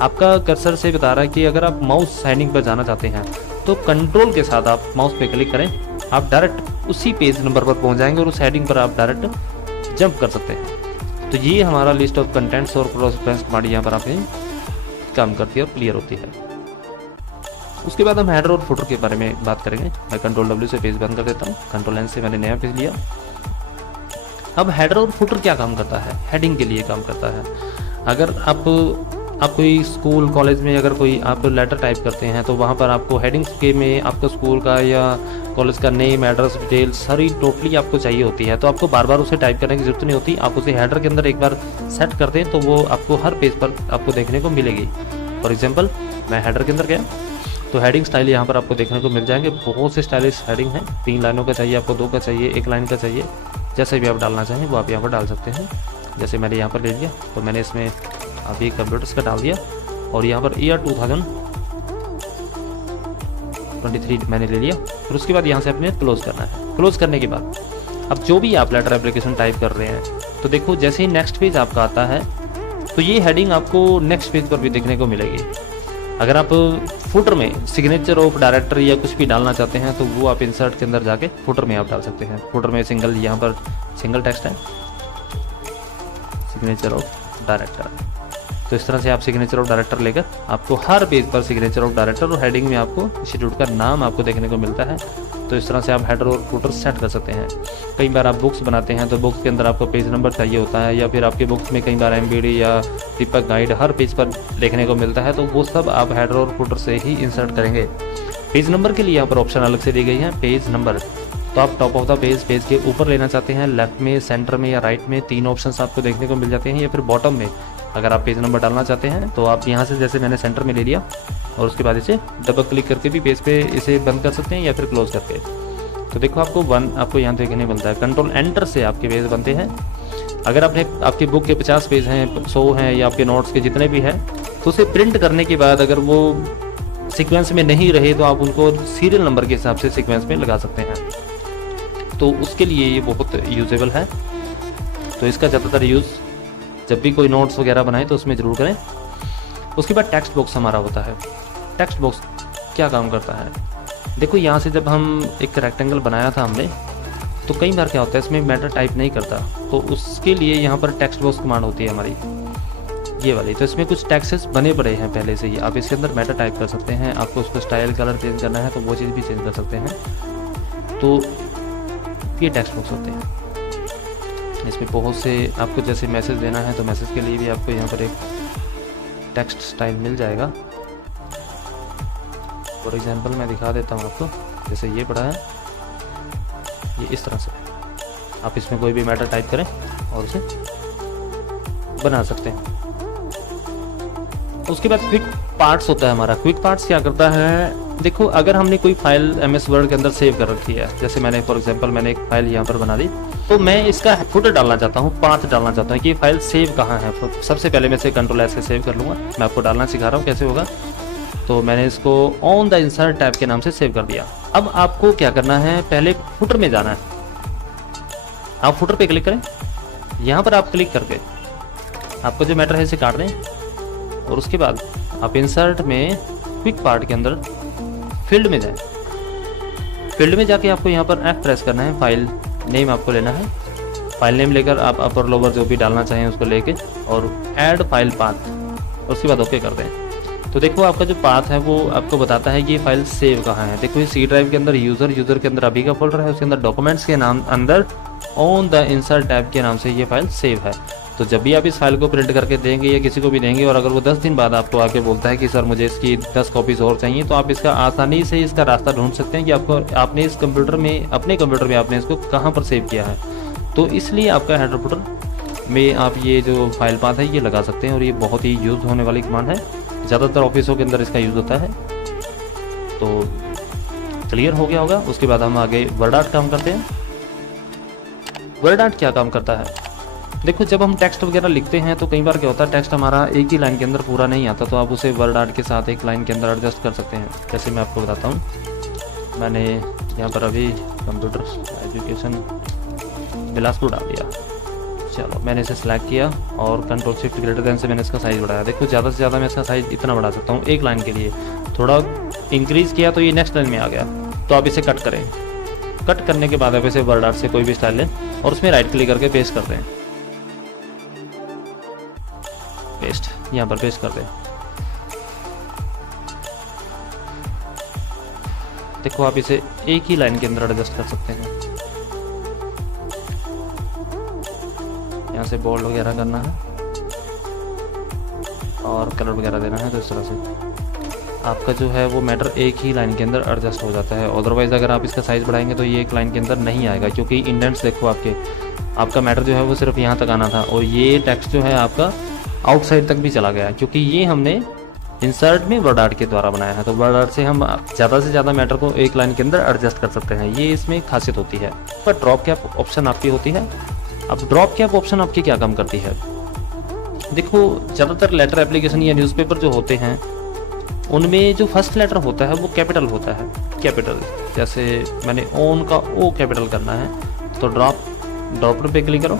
आपका कर्सर से बता रहा है कि अगर आप माउस हेडिंग पर जाना चाहते हैं तो कंट्रोल के साथ आप माउस पे क्लिक करें, आप डायरेक्ट उसी पेज नंबर पर पहुंच जाएंगे और उस हेडिंग पर आप डायरेक्ट जंप कर सकते हैं। तो ये हमारा लिस्ट ऑफ कंटेंट्स और क्रॉस रेफरेंस कमांड यहाँ पर आपके काम करती है और क्लियर होती है। उसके बाद हम हेडर और फुटर के बारे में बात करेंगे। मैं कंट्रोल W से पेज बंद कर देता हूँ, कंट्रोल N से मैंने नया पेज लिया। अब हेडर और फुटर क्या काम करता है? हेडिंग के लिए काम करता है। अगर आप कोई स्कूल कॉलेज में अगर कोई आप लेटर टाइप करते हैं तो वहाँ पर आपको हेडिंग्स के में आपको स्कूल का या कॉलेज का नेम, एड्रेस, डिटेल सारी टोटली आपको चाहिए होती है। तो आपको बार बार उसे टाइप करने की जरूरत नहीं होती। आप उसे हेडर के अंदर एक बार सेट कर दें तो वो आपको हर पेज पर आपको देखने को मिलेगी। फॉर एग्जाम्पल मैं हेडर के अंदर गया तो हेडिंग स्टाइल यहाँ पर आपको देखने को मिल जाएंगे। बहुत से स्टाइलिश हेडिंग हैं, 3 लाइनों का चाहिए आपको, 2 का चाहिए, 1 लाइन का चाहिए, जैसे भी आप डालना चाहें वो आप यहाँ पर डाल सकते हैं। जैसे मैंने यहाँ पर ले लिया तो मैंने इसमें अभी कंप्यूटर्स का डाल दिया और यहाँ पर ईयर 2023 मैंने ले लिया। फिर उसके बाद यहाँ से अपने क्लोज करना है। क्लोज करने के बाद अब जो भी आप लेटर एप्लीकेशन टाइप कर रहे हैं तो देखो जैसे ही नेक्स्ट पेज आपका आता है तो ये हेडिंग आपको नेक्स्ट पेज पर भी देखने को मिलेगी। अगर आप फुटर में सिग्नेचर ऑफ डायरेक्टर या कुछ भी डालना चाहते हैं तो वो आप इंसर्ट के अंदर जाके फुटर में आप डाल सकते हैं। फुटर में सिंगल, यहाँ पर सिंगल टेक्स्ट है, सिग्नेचर ऑफ डायरेक्टर। तो इस तरह से आप सिग्नेचर ऑफ डायरेक्टर लेकर आपको हर पेज पर सिग्नेचर ऑफ डायरेक्टर और हेडिंग में आपको इंस्टीट्यूट का नाम आपको देखने को मिलता है। तो इस तरह से आप हेडर और फुटर सेट कर सकते हैं। कई बार आप बुक्स बनाते हैं तो बुक्स के अंदर आपको पेज नंबर चाहिए होता है, या फिर आपके बुक्स में कई बार MBD या दीपक गाइड हर पेज पर देखने को मिलता है, तो वो सब आप हेडर और फुटर से ही इंसर्ट करेंगे। पेज नंबर के लिए यहाँ पर ऑप्शन अलग से दी गई है, पेज नंबर। तो आप टॉप ऑफ द पेज के ऊपर लेना चाहते हैं, लेफ्ट में, सेंटर में या राइट में, 3 ऑप्शंस आपको देखने को मिल जाते हैं, या फिर बॉटम में अगर आप पेज नंबर डालना चाहते हैं तो आप यहाँ से, जैसे मैंने सेंटर में ले लिया और उसके बाद इसे डबल क्लिक करके भी पेज पे इसे बंद कर सकते हैं या फिर क्लोज करके। तो देखो आपको यहाँ देखने मिलता है। कंट्रोल एंटर से आपके पेज बनते हैं। अगर आपकी बुक के 50 पेज हैं, 100 हैं, या आपके नोट्स के जितने भी हैं, तो उसे प्रिंट करने के बाद अगर वो सीक्वेंस में नहीं रहे तो आप उनको सीरियल नंबर के हिसाब से सीक्वेंस में लगा सकते हैं। तो उसके लिए ये बहुत यूजेबल है। तो इसका ज़्यादातर यूज़ जब भी कोई नोट्स वगैरह बनाए तो उसमें ज़रूर करें। उसके बाद टेक्स्ट बॉक्स हमारा होता है। टेक्स्ट बॉक्स क्या काम करता है? देखो यहाँ से जब हम एक रेक्टेंगल बनाया था हमने, तो कई बार क्या होता है इसमें मैटर टाइप नहीं करता, तो उसके लिए यहाँ पर टेक्स्ट बॉक्स कमांड होती है हमारी, ये वाली। तो इसमें कुछ टेक्सेस बने पड़े हैं पहले से ही, आप इसके अंदर मैटर टाइप कर सकते हैं। आपको उसको स्टाइल, कलर चेंज करना है तो वो चीज़ भी चेंज कर सकते हैं। तो ये टेक्स्ट बॉक्स होते हैं। इसमें बहुत से आपको जैसे मैसेज देना है तो मैसेज के लिए भी आपको यहाँ पर एक टेक्स्ट स्टाइल मिल जाएगा। फॉर एग्जांपल मैं दिखा देता हूँ आपको। जैसे ये पड़ा है, ये इस तरह से आप इसमें कोई भी मैटर टाइप करें और उसे बना सकते हैं। उसके बाद क्विक पार्ट्स होता है हमारा। क्विक पार्ट्स क्या करता है? देखो अगर हमने कोई फाइल MS वर्ड के अंदर सेव कर रखी है, जैसे मैंने फॉर एग्जांपल मैंने एक फाइल यहाँ पर बना दी, तो मैं इसका फुटर डालना चाहता हूँ, पाथ डालना चाहता हूँ कि ये फाइल सेव कहाँ है। सबसे पहले मैं इसे कंट्रोल S से सेव कर लूँगा। मैं आपको डालना सिखा रहा हूँ कैसे होगा। तो मैंने इसको ऑन द इंसर्ट टैब के नाम से सेव कर दिया। अब आपको क्या करना है, पहले फुटर में जाना है। आप फुटर पे क्लिक करें, यहाँ पर आप क्लिक करके आपको जो मैटर है इसे काट दें, और उसके बाद आप इंसर्ट में क्विक पार्ट के अंदर फील्ड में जाएं। फील्ड में जाके आपको यहाँ पर F प्रेस करना है, फाइल नेम आपको लेना है, फाइल नेम लेकर आप अपर लोअर जो भी डालना चाहें उसको लेके और ऐड फाइल पाथ, उसके बाद ओके कर दें। तो देखो आपका जो पाथ है वो आपको बताता है कि ये फाइल सेव कहाँ है। देखो ये सी ड्राइव के अंदर यूज़र के अंदर अभी का फोल्डर है, उसके अंदर डॉक्यूमेंट्स के नाम अंदर ऑन द इंसर्ट टैब के नाम से ये फाइल सेव है। तो जब भी आप इस फाइल को प्रिंट करके देंगे या किसी को भी देंगे और अगर वो 10 दिन बाद आपको आके बोलता है कि सर मुझे इसकी 10 कॉपीज़ और चाहिए, तो आप इसका आसानी से इसका रास्ता ढूंढ सकते हैं कि आपने इस कंप्यूटर में, अपने कंप्यूटर में आपने इसको कहाँ पर सेव किया है। तो इसलिए आपका हेडर फुटर में आप ये जो फाइल पाथ है ये लगा सकते हैं और ये बहुत ही यूज़ होने वाली कमांड है। ज़्यादातर ऑफिसों के अंदर इसका यूज़ होता है। तो क्लियर हो गया होगा। उसके बाद हम आगे वर्ड आर्ट काम करते हैं। वर्ड आर्ट क्या काम करता है? देखो जब हम टेक्स्ट वगैरह लिखते हैं तो कई बार क्या होता है, टेक्स्ट हमारा एक ही लाइन के अंदर पूरा नहीं आता, तो आप उसे वर्ड आर्ट के साथ एक लाइन के अंदर एडजस्ट कर सकते हैं। जैसे मैं आपको बताता हूँ, मैंने यहाँ पर अभी कंप्यूटर एजुकेशन बिलासपुर डाल दिया। चलो मैंने इसे सिलेक्ट किया और कंट्रोल शिफ्ट ग्रेटर देन से मैंने इसका साइज़ बढ़ाया। देखो ज़्यादा से ज़्यादा मैं इसका साइज़ इतना बढ़ा सकता हूँ एक लाइन के लिए। थोड़ा इंक्रीज़ किया तो ये नेक्स्ट लाइन में आ गया। तो आप इसे कट करें। कट करने के बाद आप इसे वर्ड आर्ट से कोई भी स्टाइल लें और उसमें राइट क्लिक करके पेस्ट कर दें। पेस्ट यहाँ पर पेस्ट कर दें। देखो आप इसे एक ही लाइन के अंदर एडजस्ट कर सकते हैं। यहाँ से बोल्ड वगैरह करना है और कलर वगैरह देना है, तो इस तरह से आपका जो है वो मैटर एक ही लाइन के अंदर एडजस्ट हो जाता है। अदरवाइज़ अगर आप इसका साइज़ बढ़ाएंगे तो ये एक लाइन के अंदर नहीं आएगा, क्योंकि इंडेंट्स देखो आपका मैटर जो है वो सिर्फ यहाँ तक आना था और ये टेक्स्ट जो है आपका आउटसाइड तक भी चला गया, क्योंकि ये हमने इंसर्ट में वर्ड आर्ट के द्वारा बनाया है। तो वर्ड आर्ट से हम ज़्यादा से ज़्यादा मैटर को एक लाइन के अंदर एडजस्ट कर सकते हैं। ये इसमें खासियत होती है। पर ड्रॉप कैप ऑप्शन आपकी होती है। अब ड्रॉप कैप ऑप्शन आपकी क्या काम करती है? देखो ज़्यादातर लेटर एप्लीकेशन या न्यूज़पेपर जो होते हैं उनमें जो फर्स्ट लेटर होता है वो कैपिटल होता है। कैपिटल जैसे मैंने ओन का ओ कैपिटल करना है, तो ड्रॉप पे क्लिक करो,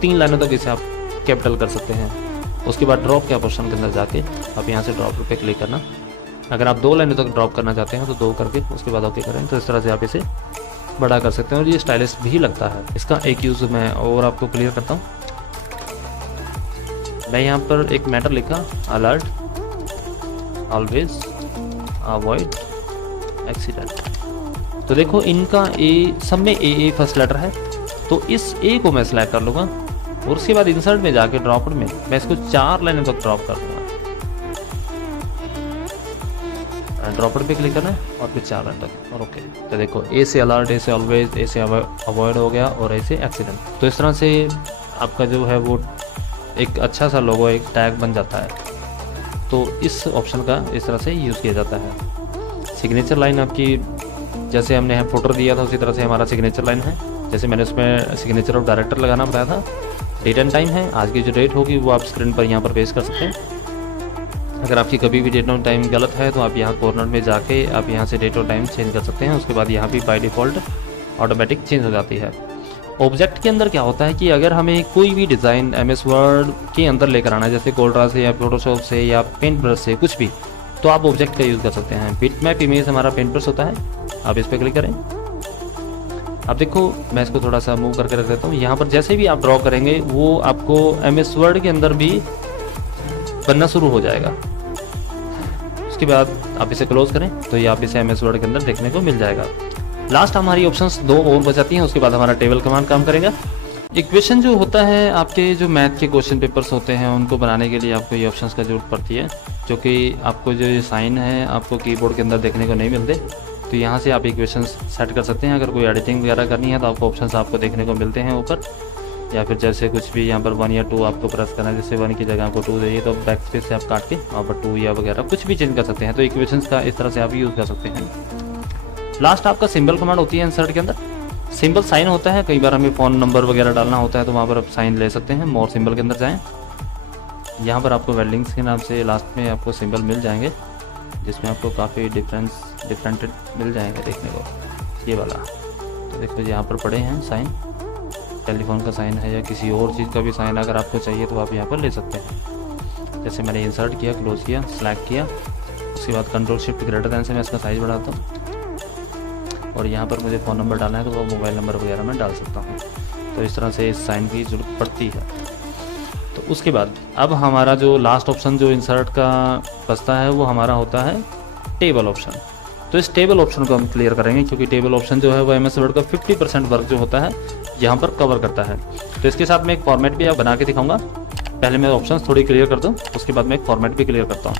3 लाइनों तक इसे आप कैपिटल कर सकते हैं। उसके बाद ड्रॉप के ऑप्शन के अंदर जाके आप यहाँ से ड्रॉप पे क्लिक करना। अगर आप 2 लाइनों तक ड्रॉप करना चाहते हैं तो 2 करके उसके बाद ओके करें। तो इस तरह से आप इसे बड़ा कर सकते हैं और ये स्टाइलिश भी लगता है। इसका एक यूज़ मैं और आपको क्लियर करता हूँ। मैं यहाँ पर एक मैटर लिखा, अलर्ट ऑलवेज अवॉइड एक्सीडेंट। तो देखो इनका ए, सब में ए फर्स्ट लेटर है, तो इस ए को मैं सिलेक्ट कर लूँगा और उसके बाद इंसर्ट में जाके ड्रॉप में मैं इसको 4 लाइनों तक ड्रॉप कर दूंगा। ड्रॉपर पे क्लिक करना है और फिर 4 लाइन तक और ओके। तो देखो ए से अलर्ट, ए से ऑलवेज, ए से अवॉइड हो गया और ए से एक्सीडेंट। तो इस तरह से आपका जो है वो एक अच्छा सा लोगो, एक टैग बन जाता है। तो इस ऑप्शन का इस तरह से यूज़ किया जाता है। सिग्नेचर लाइन आपकी, जैसे हमने फोटो दिया था उसी तरह से हमारा सिग्नेचर लाइन है। जैसे मैंने उसमें सिग्नेचर ऑफ डायरेक्टर लगाना बताया था। डेट एंड टाइम है, आज की जो डेट होगी वो आप स्क्रीन पर यहाँ पर पेस्ट कर सकते हैं। अगर आपकी कभी भी डेट और टाइम गलत है तो आप यहाँ कॉर्नर में जाके आप यहाँ से डेट और टाइम चेंज कर सकते हैं। उसके बाद यहाँ भी बाय डिफ़ॉल्ट ऑटोमेटिक चेंज हो जाती है। ऑब्जेक्ट के अंदर क्या होता है कि अगर हमें कोई भी डिज़ाइन MS वर्ड के अंदर लेकर आना है, जैसे कोल्ड्रा से या फोटोशॉप से या पेंट ब्रश से कुछ भी, तो आप ऑब्जेक्ट का यूज़ कर सकते हैं। बिटमैप इमेज हमारा पेंट ब्रश होता है, आप इस पर क्लिक करें। अब देखो मैं इसको थोड़ा सा मूव करके रख देता हूँ। यहाँ पर जैसे भी आप ड्रॉ करेंगे वो आपको MS वर्ड के अंदर भी बनना शुरू हो जाएगा। उसके बाद आप इसे क्लोज करें तो ये आप इसे MS वर्ड के अंदर देखने को मिल जाएगा। लास्ट हमारी ऑप्शंस 2 और बचाती हैं। उसके बाद हमारा टेबल कमांड काम करेगा। इक्वेशन जो होता है, आपके जो मैथ के क्वेश्चन पेपर्स होते हैं उनको बनाने के लिए आपको ये ऑप्शंस का जरूरत पड़ती है, जो कि आपको जो ये साइन है आपको कीबोर्ड के अंदर देखने को नहीं मिलते। तो यहाँ से आप इक्वेशंस सेट कर सकते हैं। अगर कोई एडिटिंग वगैरह करनी है तो आपको ऑप्शंस आपको देखने को मिलते हैं ऊपर, या फिर जैसे कुछ भी यहाँ पर 1 या 2 आपको प्रेस करना है। जैसे 1 की जगह आपको 2 चाहिए तो बैक स्पेस से आप काट के वहाँ पर 2 या वगैरह कुछ भी चेंज कर सकते हैं। तो इक्वेशंस का इस तरह से आप यूज़ कर सकते हैं। लास्ट आपका सिंबल कमांड होती है इंसर्ट के अंदर। सिंबल साइन होता है, कई बार हमें फ़ोन नंबर वगैरह डालना होता है तो वहाँ पर आप साइन ले सकते हैं। मोर सिंबल के अंदर जाएँ, यहाँ पर आपको वेल्डिंग्स के नाम से लास्ट में आपको सिंबल मिल जाएंगे, जिसमें आपको काफ़ी डिफरेंटेड मिल जाएंगे देखने को, ये वाला। तो देखो यहाँ पर पड़े हैं साइन, टेलीफोन का साइन है या किसी और चीज़ का भी साइन अगर आपको चाहिए तो आप यहाँ पर ले सकते हैं। जैसे मैंने इंसर्ट किया, क्लोज किया, सेलेक्ट किया, उसके बाद कंट्रोल शिफ्ट ग्रेटर देन से मैं इसका साइज़ बढ़ाता हूँ और यहाँ पर मुझे फ़ोन नंबर डालना है तो वो मोबाइल नंबर वगैरह मैं डाल सकता हूँ। तो इस तरह से इस साइन की ज़रूरत पड़ती है। तो उसके बाद अब हमारा जो लास्ट ऑप्शन जो इंसर्ट का बचता है वो हमारा होता है टेबल ऑप्शन। तो इस टेबल ऑप्शन को हम क्लियर करेंगे, क्योंकि टेबल ऑप्शन जो है वो MS वर्ड का 50% वर्क जो होता है यहाँ पर कवर करता है। तो इसके साथ मैं एक फॉर्मेट भी बना के दिखाऊंगा। पहले मैं ऑप्शन थोड़ी क्लियर कर दूँ, उसके बाद मैं एक फॉर्मेट भी क्लियर करता हूँ।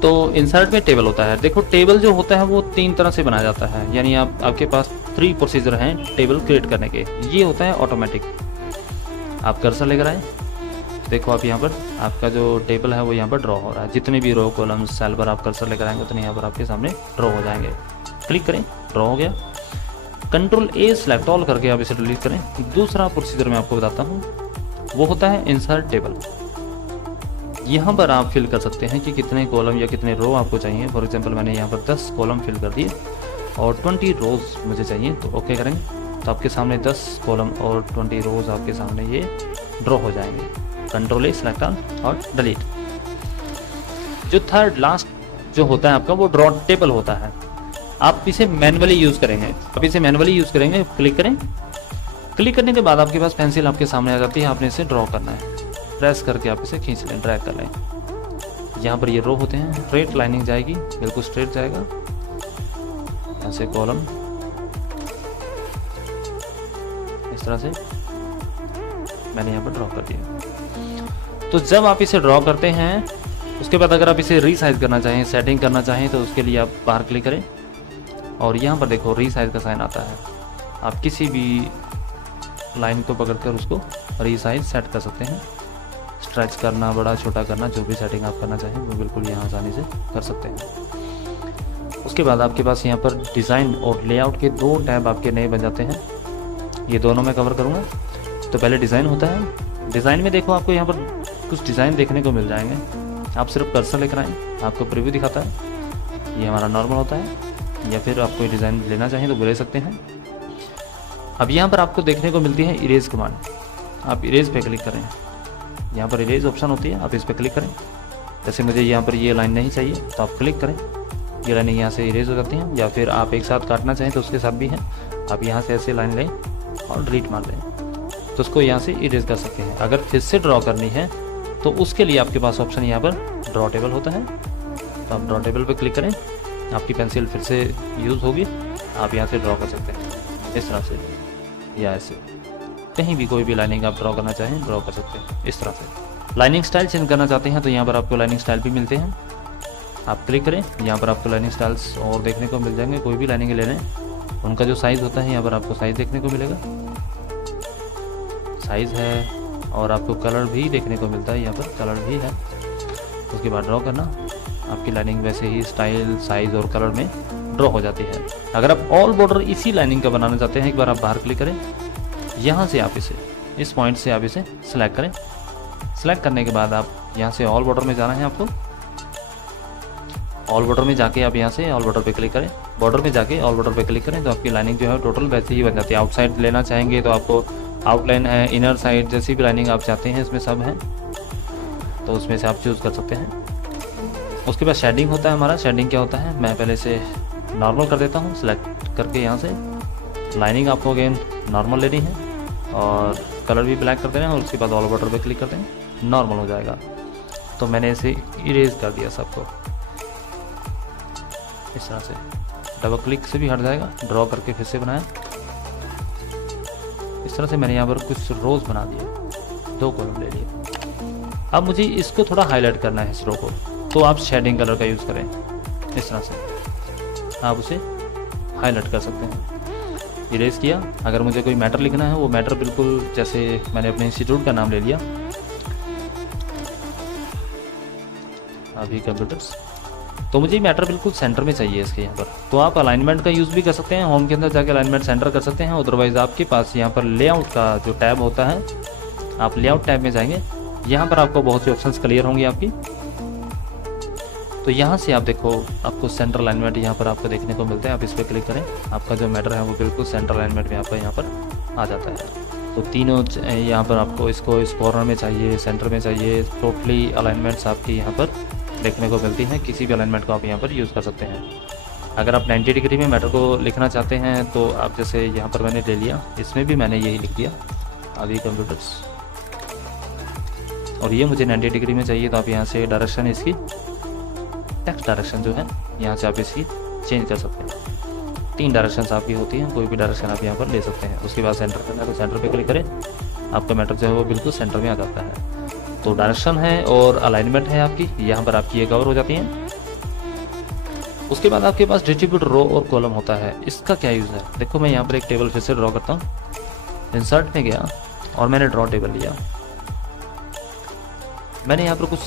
तो इंसर्ट में टेबल होता है। देखो टेबल जो होता है वो 3 तरह से बनाया जाता है, यानी आपके पास 3 प्रोसीजर हैं टेबल क्रिएट करने के। ये होता है ऑटोमेटिक। आप कर्सर लेकर आए, देखो आप यहाँ पर आपका जो टेबल है वो यहाँ पर ड्रॉ हो रहा है। जितने भी रो कॉलम सेल पर आप कर्सर लेकर आएंगे उतने यहाँ पर आपके सामने ड्रॉ हो जाएंगे। क्लिक करें, ड्रॉ हो गया। Ctrl+A सेलेक्ट ऑल करके आप इसे डिलीट करें। दूसरा प्रोसीजर मैं आपको बताता हूँ, वो होता है इंसर्ट टेबल। यहाँ पर आप फिल कर सकते हैं कि कितने कॉलम या कितने रो आपको चाहिए। फॉर एग्जांपल मैंने यहाँ पर 10 कॉलम फिल कर दिए और 20 रोज मुझे चाहिए, तो ओके करेंगे तो आपके सामने 10 कॉलम और 20 रोज आपके सामने ये ड्रॉ हो जाएंगे। Ctrl+A सेलेक्ट ऑल और डिलीट। जो थर्ड लास्ट जो होता है आपका वो ड्रॉ टेबल होता है। आप इसे मैनुअली यूज़ करेंगे। आप इसे मैनुअली यूज़ करेंगे, क्लिक करें। क्लिक करने के बाद आपके पास पेंसिल आपके सामने आ जाती है, आपने इसे ड्रॉ करना है। प्रेस करके आप इसे खींच लें, ड्रैग कर लें। यहाँ पर ये रो होते हैं, स्ट्रेट लाइनिंग जाएगी, बिल्कुल स्ट्रेट जाएगा। यहाँ से कॉलम इस तरह से मैंने यहाँ पर ड्रॉ कर दिया। तो जब आप इसे ड्रॉ करते हैं उसके बाद अगर आप इसे रीसाइज करना चाहें, सेटिंग करना चाहें, तो उसके लिए आप बाहर क्लिक करें और यहाँ पर देखो रीसाइज का साइन आता है। आप किसी भी लाइन को पकड़कर उसको रीसाइज सेट कर सकते हैं। स्ट्रेच करना, बड़ा छोटा करना, जो भी सेटिंग आप करना चाहें वो बिल्कुल यहाँ आसानी से कर सकते हैं। उसके बाद आपके पास यहाँ पर डिज़ाइन और लेआउट के 2 टैब आपके नए बन जाते हैं। ये दोनों मैं कवर करूँगा। तो पहले डिज़ाइन होता है। डिज़ाइन में देखो आपको यहाँ पर कुछ डिज़ाइन देखने को मिल जाएंगे। आप सिर्फ कर्सर लेकर आएँ, आपको प्रीव्यू दिखाता है। ये हमारा नॉर्मल होता है, या फिर आप कोई डिज़ाइन लेना चाहें तो वो ले सकते हैं। अब यहाँ पर आपको देखने को मिलती है इरेज कमांड। आप इरेज पे क्लिक करें, यहाँ पर इरेज ऑप्शन होती है, आप इस पर क्लिक करें। जैसे मुझे यहाँ पर ये लाइन नहीं चाहिए तो आप क्लिक करें, ये लाइन यहाँ से इरेज हो जाती हैं। या फिर आप एक साथ काटना चाहें तो उसके साथ भी हैं। आप यहाँ से ऐसे लाइन लें और डिलीट मार लें, तो उसको यहाँ से इरेज कर सकते हैं। अगर फिर से ड्रॉ करनी है तो उसके लिए आपके पास ऑप्शन यहाँ पर ड्रॉ टेबल होता है। तो आप ड्रॉ टेबल पर क्लिक करें, आपकी पेंसिल फिर से यूज़ होगी। आप यहाँ से ड्रॉ कर सकते हैं इस तरह से, या ऐसे कहीं भी कोई भी लाइनिंग आप ड्रॉ करना चाहें ड्रॉ कर सकते हैं इस तरह से। लाइनिंग स्टाइल चेंज करना चाहते हैं तो यहाँ पर आपको लाइनिंग स्टाइल भी मिलते हैं। आप क्लिक करें, यहाँ पर आपको लाइनिंग स्टाइल्स और देखने को मिल जाएंगे। कोई भी लाइनिंग ले लें, उनका जो साइज़ होता है यहाँ पर आपको साइज़ देखने को मिलेगा। साइज़ है और आपको कलर भी देखने को मिलता है, यहाँ पर कलर भी है। उसके बाद ड्रॉ करना, आपकी लाइनिंग वैसे ही स्टाइल, साइज़ और कलर में ड्रॉ हो जाती है। अगर आप ऑल बॉर्डर इसी लाइनिंग का बनाना चाहते हैं, एक बार आप बाहर क्लिक करें, यहाँ से आप इसे इस पॉइंट से आप इसे सिलेक्ट करें। सिलेक्ट करने के बाद आप यहाँ से ऑल बॉर्डर में जाना है आपको। ऑल बॉर्डर में जाके आप यहाँ से ऑल बॉर्डर पे क्लिक करें। बॉर्डर में जाके ऑल बॉर्डर पे क्लिक करें तो आपकी लाइनिंग जो है टोटल वैसे ही बन जाती है। आउटसाइड लेना चाहेंगे तो आपको आउटलाइन है, इनर साइड, जैसी भी लाइनिंग आप चाहते हैं इसमें सब है, तो उसमें से आप चूज़ कर सकते हैं। उसके बाद शेडिंग होता है हमारा। शेडिंग क्या होता है, मैं पहले से नॉर्मल कर देता हूँ। सिलेक्ट करके यहाँ से लाइनिंग आपको अगेन नॉर्मल लेनी है और कलर भी ब्लैक कर देना है और उसके बाद ऑल बॉर्डर पे क्लिक कर दें, नॉर्मल हो जाएगा। तो मैंने इसे इरेज कर दिया सबको इस तरह से। डबल क्लिक से भी हट जाएगा, ड्रॉ करके फिर से बनाया इस तरह से। मैंने यहाँ पर कुछ रोज बना दिए, 2 कॉलम ले लिए। अब मुझे इसको थोड़ा हाईलाइट करना है इस रो को, तो आप शेडिंग कलर का यूज़ करें इस तरह से। आप उसे हाईलाइट कर सकते हैं। इरेज किया। अगर मुझे कोई मैटर लिखना है, वो मैटर बिल्कुल जैसे मैंने अपने इंस्टीट्यूट का नाम ले लिया, अभी कंप्यूटर्स, तो मुझे मैटर बिल्कुल सेंटर में चाहिए इसके यहाँ पर। तो आप अलाइनमेंट का यूज़ भी कर सकते हैं, होम के अंदर जाके अलाइनमेंट सेंटर कर सकते हैं। अदरवाइज़ आपके पास यहाँ पर लेआउट का जो टैब होता है, आप लेआउट टैब में जाएंगे, यहाँ पर आपको बहुत सी ऑप्शंस क्लियर होंगी आपकी। तो यहाँ से आप देखो, आपको सेंटर अलाइनमेंट यहाँ पर आपको देखने को मिलता है। आप इस पर क्लिक करें, आपका जो मैटर है वो बिल्कुल सेंटर अलाइनमेंट में आपका यहाँ पर आ जाता है। तो तीनों यहाँ पर आपको इसको इस कॉर्नर में चाहिए, सेंटर में चाहिए, टोटली अलाइनमेंट्स आपकी यहाँ पर देखने को मिलती हैं। किसी भी अलाइनमेंट को आप यहाँ पर यूज़ कर सकते हैं। अगर आप 90 डिग्री में मैटर को लिखना चाहते हैं तो आप जैसे यहाँ पर मैंने ले लिया, इसमें भी मैंने यही लिख दिया आदि कंप्यूटर्स, और ये मुझे 90 डिग्री में चाहिए तो आप यहाँ से डायरेक्शन इसकी टेक्स्ट डायरेक्शन जो है यहाँ से आप इसकी चेंज कर सकते हैं। 3 डायरेक्शन आपकी होती हैं, कोई भी डायरेक्शन आप यहाँ पर ले सकते हैं। उसके बाद सेंटर करना है तो सेंटर पे क्लिक करें, आपका मैटर जो है वो बिल्कुल सेंटर में आ जाता है। तो डायरेक्शन है और अलाइनमेंट है आपकी, यहाँ पर आपकी ये कवर हो जाती हैं। उसके बाद आपके पास डिस्ट्रीब्यूट रो और कॉलम होता है। इसका क्या यूज़ है, देखो मैं यहाँ पर एक टेबल फिर से ड्रॉ करता हूँ। इंसर्ट में गया और मैंने ड्रॉ टेबल लिया, मैंने यहाँ पर कुछ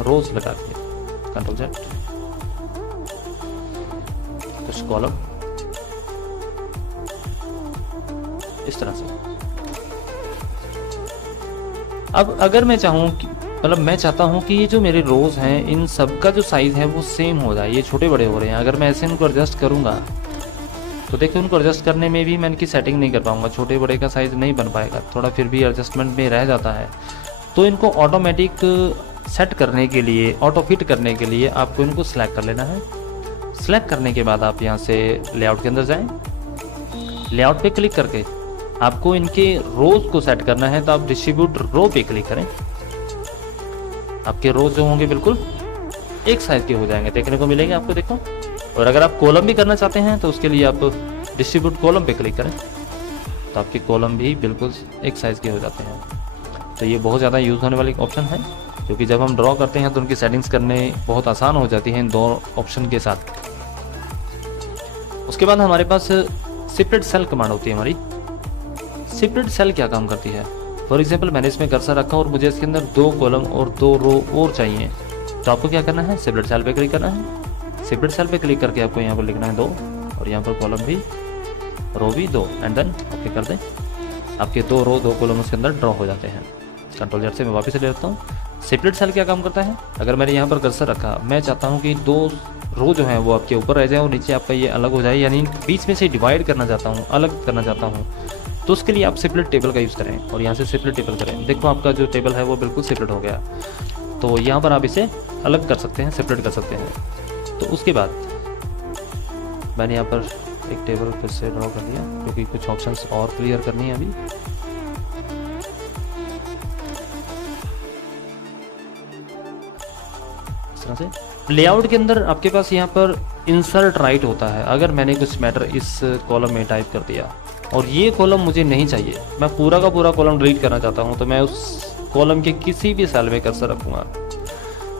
रोज लगा दिए, कंट्रोल Z, कुछ कॉलम इस तरह से। अब अगर मैं चाहूँ कि मतलब मैं चाहता हूँ कि ये जो मेरे रोज हैं इन सब का जो साइज है वो सेम हो जाए, ये छोटे बड़े हो रहे हैं, अगर मैं ऐसे इनको एडजस्ट करूँगा तो देखिए उनको एडजस्ट करने में भी मैं इनकी सेटिंग नहीं कर पाऊंगा, छोटे बड़े का साइज़ नहीं बन पाएगा, थोड़ा फिर भी एडजस्टमेंट में रह जाता है। तो इनको ऑटोमेटिक सेट करने के लिए, ऑटो फिट करने के लिए आपको इनको सिलेक्ट कर लेना है। सिलेक्ट करने के बाद आप यहाँ से लेआउट के अंदर जाएं, लेआउट पे क्लिक करके आपको इनके रोज को सेट करना है तो आप डिस्ट्रीब्यूट रो पे क्लिक करें। आपके रोज जो होंगे बिल्कुल एक साइज के हो जाएंगे, देखने को मिलेंगे आपको, देखो। और अगर आप कॉलम भी करना चाहते हैं तो उसके लिए आप डिस्ट्रीब्यूट कॉलम पे क्लिक करें तो आपके कॉलम भी बिल्कुल एक साइज के हो जाते हैं। तो ये बहुत ज़्यादा यूज़ होने वाली ऑप्शन है, क्योंकि जब हम ड्रॉ करते हैं तो उनकी सेटिंग्स करने बहुत आसान हो जाती हैं इन 2 ऑप्शन के साथ। उसके बाद हमारे पास सेपरेट सेल कमांड होती है हमारी। सेपरेट सेल क्या काम करती है, फॉर एग्जाम्पल मैंने इसमें कर्सर रखा और मुझे इसके अंदर 2 कॉलम और 2 रो और चाहिए, तो आपको क्या करना है, सेपरेट सेल पे क्लिक करना है। सेपरेट सेल पे क्लिक करके आपको यहाँ पर लिखना है 2 और यहाँ पर कॉलम भी, रो भी 2, एंड देन ओके कर दें। आपके 2 रो 2 कॉलम उसके अंदर ड्रॉ हो जाते हैं। कंट्रोल Z से मैं वापस ले लेता हूँ। सेपरेट सेल क्या काम करता है, अगर मैंने यहाँ पर कर्सर रखा, मैं चाहता हूँ कि 2 रो जो है वो आपके ऊपर रह जाए और नीचे आपका ये अलग हो जाए, यानी बीच में से डिवाइड करना चाहता हूँ, अलग करना चाहता हूँ, तो उसके लिए आप सेपरेट टेबल का यूज़ करें और यहाँ से सेपरेट टेबल करें। देखो आपका जो टेबल है वो बिल्कुल सेपरेट हो गया, तो यहाँ पर आप इसे अलग कर सकते हैं, सेपरेट कर सकते हैं। तो उसके बाद मैंने यहाँ पर एक टेबल फिर से ड्रॉ कर लिया, क्योंकि कुछ ऑप्शंस और क्लियर करनी है अभी। इस तरह से लेआउट के अंदर आपके पास यहाँ पर इंसर्ट राइट होता है। अगर मैंने कुछ मैटर इस कॉलम में टाइप कर दिया और ये कॉलम मुझे नहीं चाहिए, मैं पूरा का पूरा कॉलम डिलीट करना चाहता हूँ, तो मैं उस कॉलम के किसी भी सेल में कर्सर रखूँगा।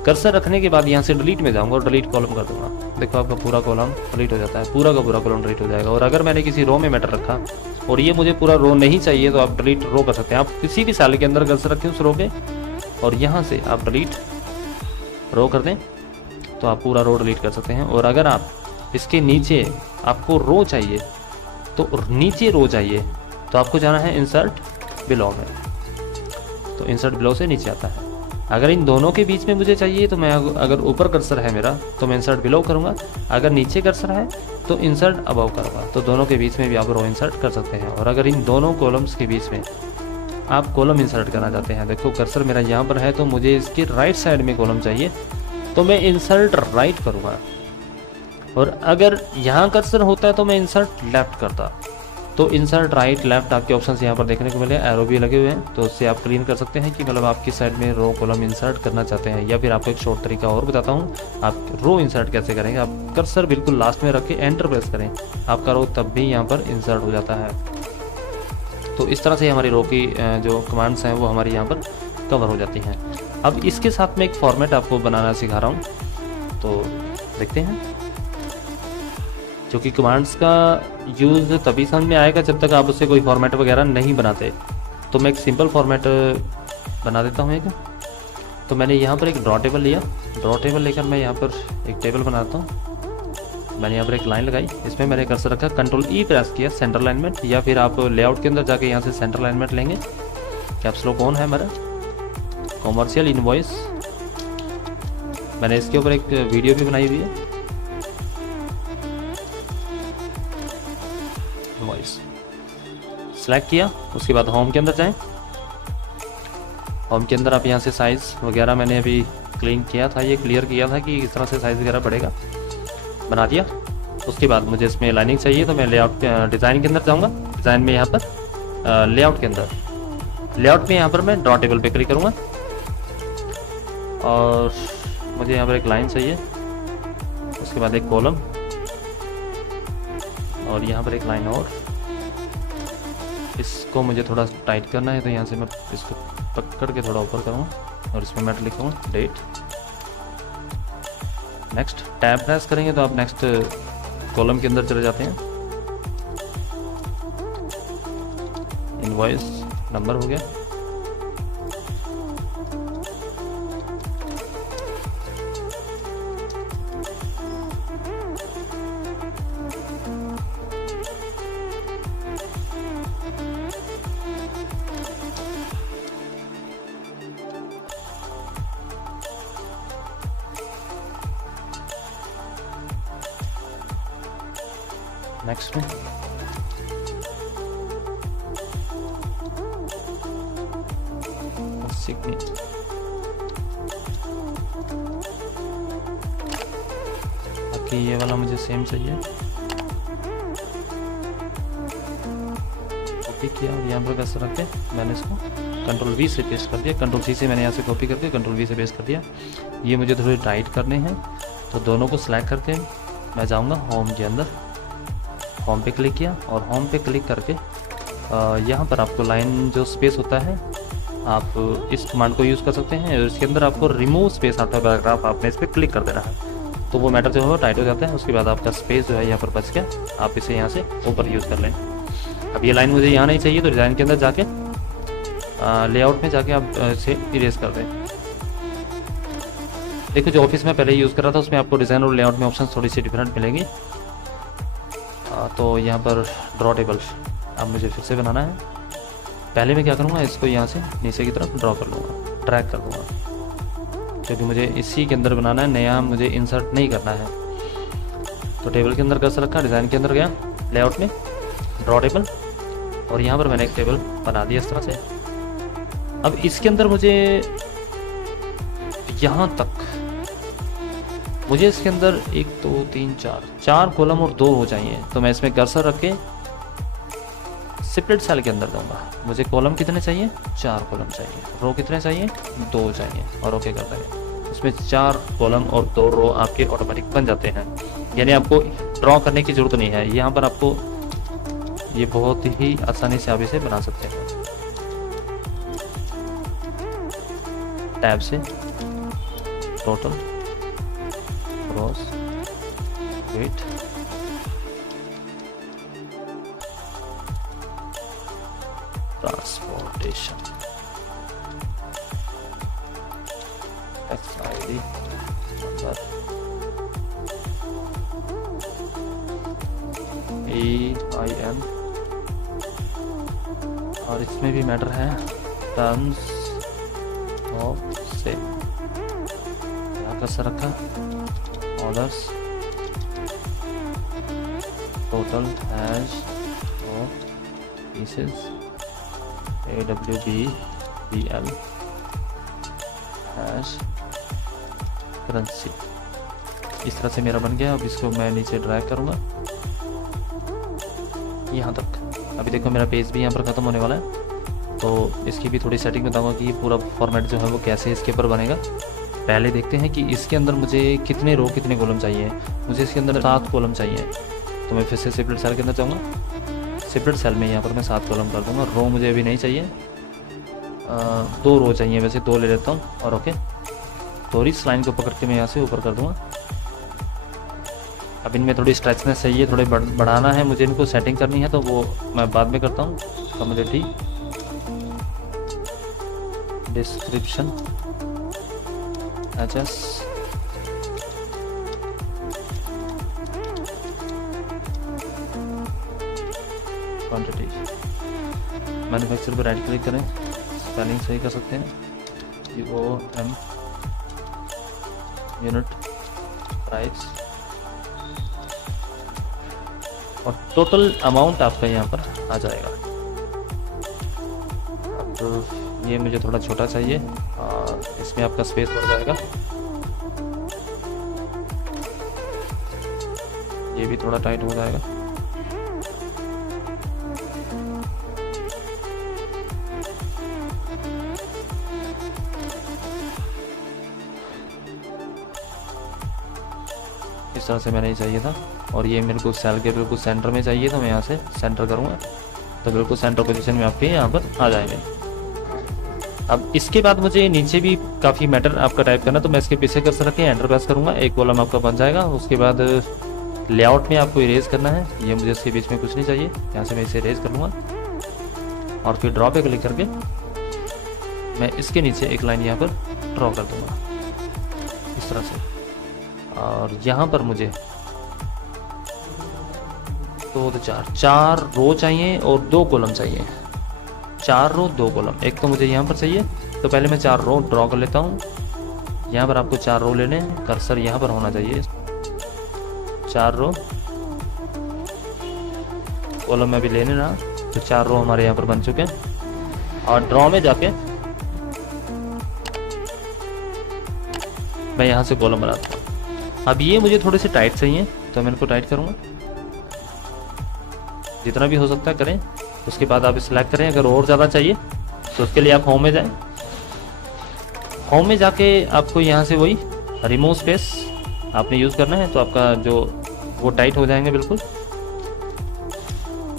कर्सर रखने के बाद यहाँ से डिलीट में जाऊँगा और डिलीट कॉलम कर दूंगा। देखो आपका पूरा कॉलम डिलीट हो जाता है, पूरा का पूरा कॉलम डिलीट हो जाएगा। और अगर मैंने किसी रो में मैटर रखा और ये मुझे पूरा रो नहीं चाहिए तो आप डिलीट रो कर सकते हैं। आप किसी भी सेल के अंदर कर्सर रखें उस रो पे और यहाँ से आप डिलीट रो कर दें तो आप पूरा रो डिलीट कर सकते हैं। और अगर आप इसके नीचे आपको रो चाहिए तो नीचे रो चाहिए तो आपको जाना है इंसर्ट बिलो में, तो इंसर्ट बिलो से नीचे आता है। अगर इन दोनों के बीच में मुझे चाहिए तो मैं अगर ऊपर कर्सर है मेरा तो मैं इंसर्ट बिलो करूँगा, अगर नीचे कर्सर है तो इंसर्ट अबव करूँगा। तो दोनों के बीच में भी आप रो इंसर्ट कर सकते हैं। और अगर इन दोनों कॉलम्स के बीच में आप कॉलम इंसर्ट करना चाहते हैं, देखो कर्सर मेरा यहाँ पर है तो मुझे इसके राइट साइड में कॉलम चाहिए तो मैं इंसर्ट राइट करूँगा। और अगर यहाँ कर्सर होता है तो मैं इंसर्ट लेफ्ट करता। तो इंसर्ट राइट लेफ्ट आपके ऑप्शंस यहाँ पर देखने को मिले, एरो भी लगे हुए हैं, तो उससे आप क्लीन कर सकते हैं कि मतलब आप किस साइड में रो कॉलम इंसर्ट करना चाहते हैं। या फिर आपको एक शॉर्ट तरीका और बताता हूँ, आप रो इंसर्ट कैसे करेंगे। आप कर्सर बिल्कुल लास्ट में रख के एंटर प्रेस करें, आपका रो तब भी यहाँ पर इंसर्ट हो जाता है। तो इस तरह से हमारी रो की जो कमांड्स हैं वो हमारी यहाँ पर कवर हो जाती हैं। अब इसके साथ में एक फॉर्मेट आपको बनाना सिखा रहा हूँ, तो देखते हैं। क्योंकि कमांड्स का यूज़ तभी समझ में आएगा जब तक आप उससे कोई फॉर्मेट वगैरह नहीं बनाते। तो मैं एक सिंपल फॉर्मेट बना देता हूँ एक। तो मैंने यहाँ पर एक ड्रॉ टेबल लिया, ड्रॉ टेबल लेकर मैं यहाँ पर एक टेबल बनाता हूँ। मैंने यहाँ पर एक लाइन लगाई, इसमें मैंने कर्सर रखा, कंट्रोल ई प्रेस किया, सेंटर अलाइनमेंट, या फिर आप लेआउट के अंदर जाके यहाँ से सेंटर अलाइनमेंट लेंगे। कैप्स लॉक ऑन है हमारा, कॉमर्शियल इनवॉइस, मैंने इसके ऊपर एक वीडियो भी बनाई हुई है। वॉइस सेलेक्ट किया, उसके बाद होम के अंदर जाएं। होम के अंदर आप यहाँ से साइज़ वगैरह मैंने अभी क्लीन किया था, ये क्लियर किया था कि इस तरह से साइज़ वगैरह बढ़ेगा, बना दिया। उसके बाद मुझे इसमें लाइनिंग चाहिए, तो मैं लेआउट डिज़ाइन के अंदर जाऊँगा। डिज़ाइन में यहाँ पर लेआउट के अंदर, लेआउट में यहाँ पर मैं ड्रॉ टेबल पे क्लिक करूँगा और मुझे यहाँ पर एक लाइन चाहिए, उसके बाद एक कॉलम और यहाँ पर एक लाइन और। इसको मुझे थोड़ा टाइट करना है, तो यहाँ से मैं इसको पकड़ के थोड़ा ऊपर करूँगा और इसमें मैं लिखूँगा डेट। नेक्स्ट टैब प्रेस करेंगे तो आप नेक्स्ट कॉलम के अंदर चले जाते हैं। इनवॉइस नंबर हो गया। नेक्स्ट में सिग्नेचर, बाकी ये वाला मुझे सेम चाहिए। कॉपी किया और यहाँ पर कैसे रख के मैंने इसको कंट्रोल वी से पेस्ट कर दिया, कंट्रोल सी से मैंने यहाँ से कॉपी करके कंट्रोल वी से पेस्ट कर दिया। ये मुझे थोड़ी टाइट करने हैं, तो दोनों को सिलेक्ट करके मैं जाऊँगा होम के अंदर। होम पे क्लिक किया और होम पे क्लिक करके यहाँ पर आपको लाइन जो स्पेस होता है, आप इस कमांड को यूज़ कर सकते हैं और इसके अंदर आपको रिमूव स्पेस आफ्टर पैराग्राफ आपने इस पर क्लिक कर देना है, तो वो मैटर जो है वो टाइट हो जाता है। उसके बाद आपका स्पेस जो है यहाँ पर बच गया, आप इसे यहाँ से ऊपर यूज़ कर लें। अब ये लाइन मुझे यहाँ नहीं चाहिए, तो डिज़ाइन के अंदर जाके लेआउट में जाके आप इसे इरेज कर दें। देखो जो ऑफिस में पहले यूज़ कर रहा था उसमें आपको डिज़ाइन और लेआउट में ऑप्शन थोड़ी सी डिफरेंट मिलेंगी। तो यहाँ पर ड्रॉ टेबल अब मुझे फिर से बनाना है। पहले मैं क्या करूँगा, इसको यहाँ से नीचे की तरफ ड्रॉ कर लूँगा, ड्रैग कर दूँगा, क्योंकि मुझे इसी के अंदर बनाना है, नया मुझे इंसर्ट नहीं करना है। तो टेबल के अंदर कर्सर रखा, डिज़ाइन के अंदर गया, लेआउट में ड्रॉ टेबल और यहाँ पर मैंने एक टेबल बना दिया इस तरह से। अब इसके अंदर मुझे यहाँ तक मुझे इसके अंदर 1 2 3 4 कॉलम और 2 रो चाहिए, तो मैं इसमें कर्सर रख के सेपरेट सेल के अंदर दूंगा। मुझे कॉलम कितने चाहिए, 4 कॉलम चाहिए, रो कितने चाहिए, 2 चाहिए और ओके कर देंगे। इसमें 4 कॉलम और 2 रो आपके ऑटोमेटिक बन जाते हैं, यानी आपको ड्रॉ करने की ज़रूरत नहीं है। यहाँ पर आपको ये बहुत ही आसानी से आप इसे बना सकते हैं। टैब से total gross weight transportation XID number AIN और इसमें भी मैटर है टर्म्स ऑफ सेल। क्या कैसे रखा, orders total hash of pieces AWBBL hash currency. इस तरह से मेरा बन गया। अब इसको मैं नीचे ड्रैग करूँगा यहाँ तक। अभी देखो मेरा पेज भी यहाँ पर ख़त्म होने वाला है, तो इसकी भी थोड़ी सेटिंग बताऊँगा कि ये पूरा फॉर्मेट जो है वो कैसे इसके ऊपर बनेगा। पहले देखते हैं कि इसके अंदर मुझे कितने रो कितने कॉलम चाहिए। मुझे इसके अंदर 7 कॉलम चाहिए, तो मैं फिर से सेपरेट सेल के अंदर जाऊँगा। सेपरेट सेल में यहाँ पर मैं 7 कॉलम कर दूँगा। रो मुझे अभी नहीं चाहिए, 2 रो चाहिए, वैसे 2 ले लेता हूँ और ओके। तो इस लाइन को पकड़ के मैं यहाँ से ऊपर कर दूँगा। अब इनमें थोड़ी स्ट्रेचनेस चाहिए, थोड़े बढ़ाना है मुझे, इनको सेटिंग करनी है, तो वो मैं बाद में करता हूँ। Community description HS quantity. Manufacture पर राइट क्लिक करें, स्पेलिंग सही कर सकते हैं, UOM यूनिट प्राइस और टोटल अमाउंट आपका यहाँ पर आ जाएगा। अब ये मुझे थोड़ा छोटा चाहिए और इसमें आपका स्पेस बढ़ जाएगा। ये भी थोड़ा टाइट हो जाएगा। इस तरह से मैंने ही चाहिए था, और ये मेरे को सेल के बिल्कुल सेंटर में चाहिए था। मैं यहाँ से सेंटर करूँगा तो बिल्कुल सेंटर पोजीशन में आपके यहाँ पर आ जाएंगे। अब इसके बाद मुझे नीचे भी काफ़ी मैटर आपका टाइप करना, तो मैं इसके पीछे कर रखे एंटर प्रेस करूँगा, एक कॉलम आपका बन जाएगा। उसके बाद लेआउट में आपको इरेज करना है, ये मुझे इसके बीच में कुछ नहीं चाहिए, यहाँ से मैं इसे इरेज कर लूँगा और फिर ड्रॉ पे क्लिक करके मैं इसके नीचे एक लाइन यहाँ पर ड्रॉ कर दूँगा इस तरह से। और यहाँ पर मुझे 2 तो 4 रो चाहिए और 2 कॉलम चाहिए। 4 रो 2 कॉलम, एक तो मुझे यहाँ पर चाहिए, तो पहले मैं 4 रो ड्रॉ कर लेता हूँ। यहाँ पर आपको 4 रो लेने हैं, कर्सर यहाँ पर होना चाहिए। 4 रो कॉलम में भी लेने ना, तो 4 रो हमारे यहाँ पर बन चुके हैं। और ड्रॉ में जाके मैं यहाँ से कॉलम बनाता हूँ। अब ये मुझे थोड़े से टाइट चाहिए, तो मैं इनको टाइट करूँगा, जितना भी हो सकता है करें। उसके बाद आप सिलेक्ट करें, अगर और ज़्यादा चाहिए तो उसके लिए आप होम में जाएं। होम में जाके आपको यहाँ से वही रिमूव स्पेस आपने यूज़ करना है, तो आपका जो वो टाइट हो जाएंगे बिल्कुल।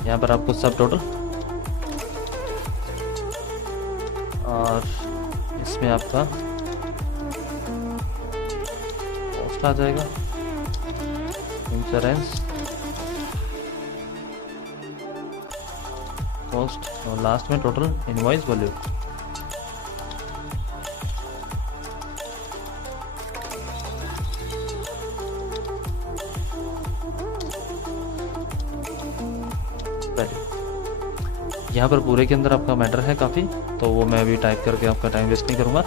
यहाँ पर आपको सब टोटल, और इसमें आपका कॉस्ट आ जाएगा, इंश्योरेंस कॉस्ट, और लास्ट में टोटल इनवॉइस वैल्यू। यहाँ पर पूरे के अंदर आपका मैटर है काफ़ी, तो वो मैं अभी टाइप करके आपका टाइम वेस्ट नहीं करूँगा।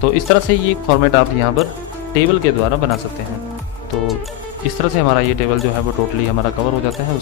तो इस तरह से ये फॉर्मेट आप यहाँ पर टेबल के द्वारा बना सकते हैं। तो इस तरह से हमारा ये टेबल जो है वो टोटली हमारा कवर हो जाता है।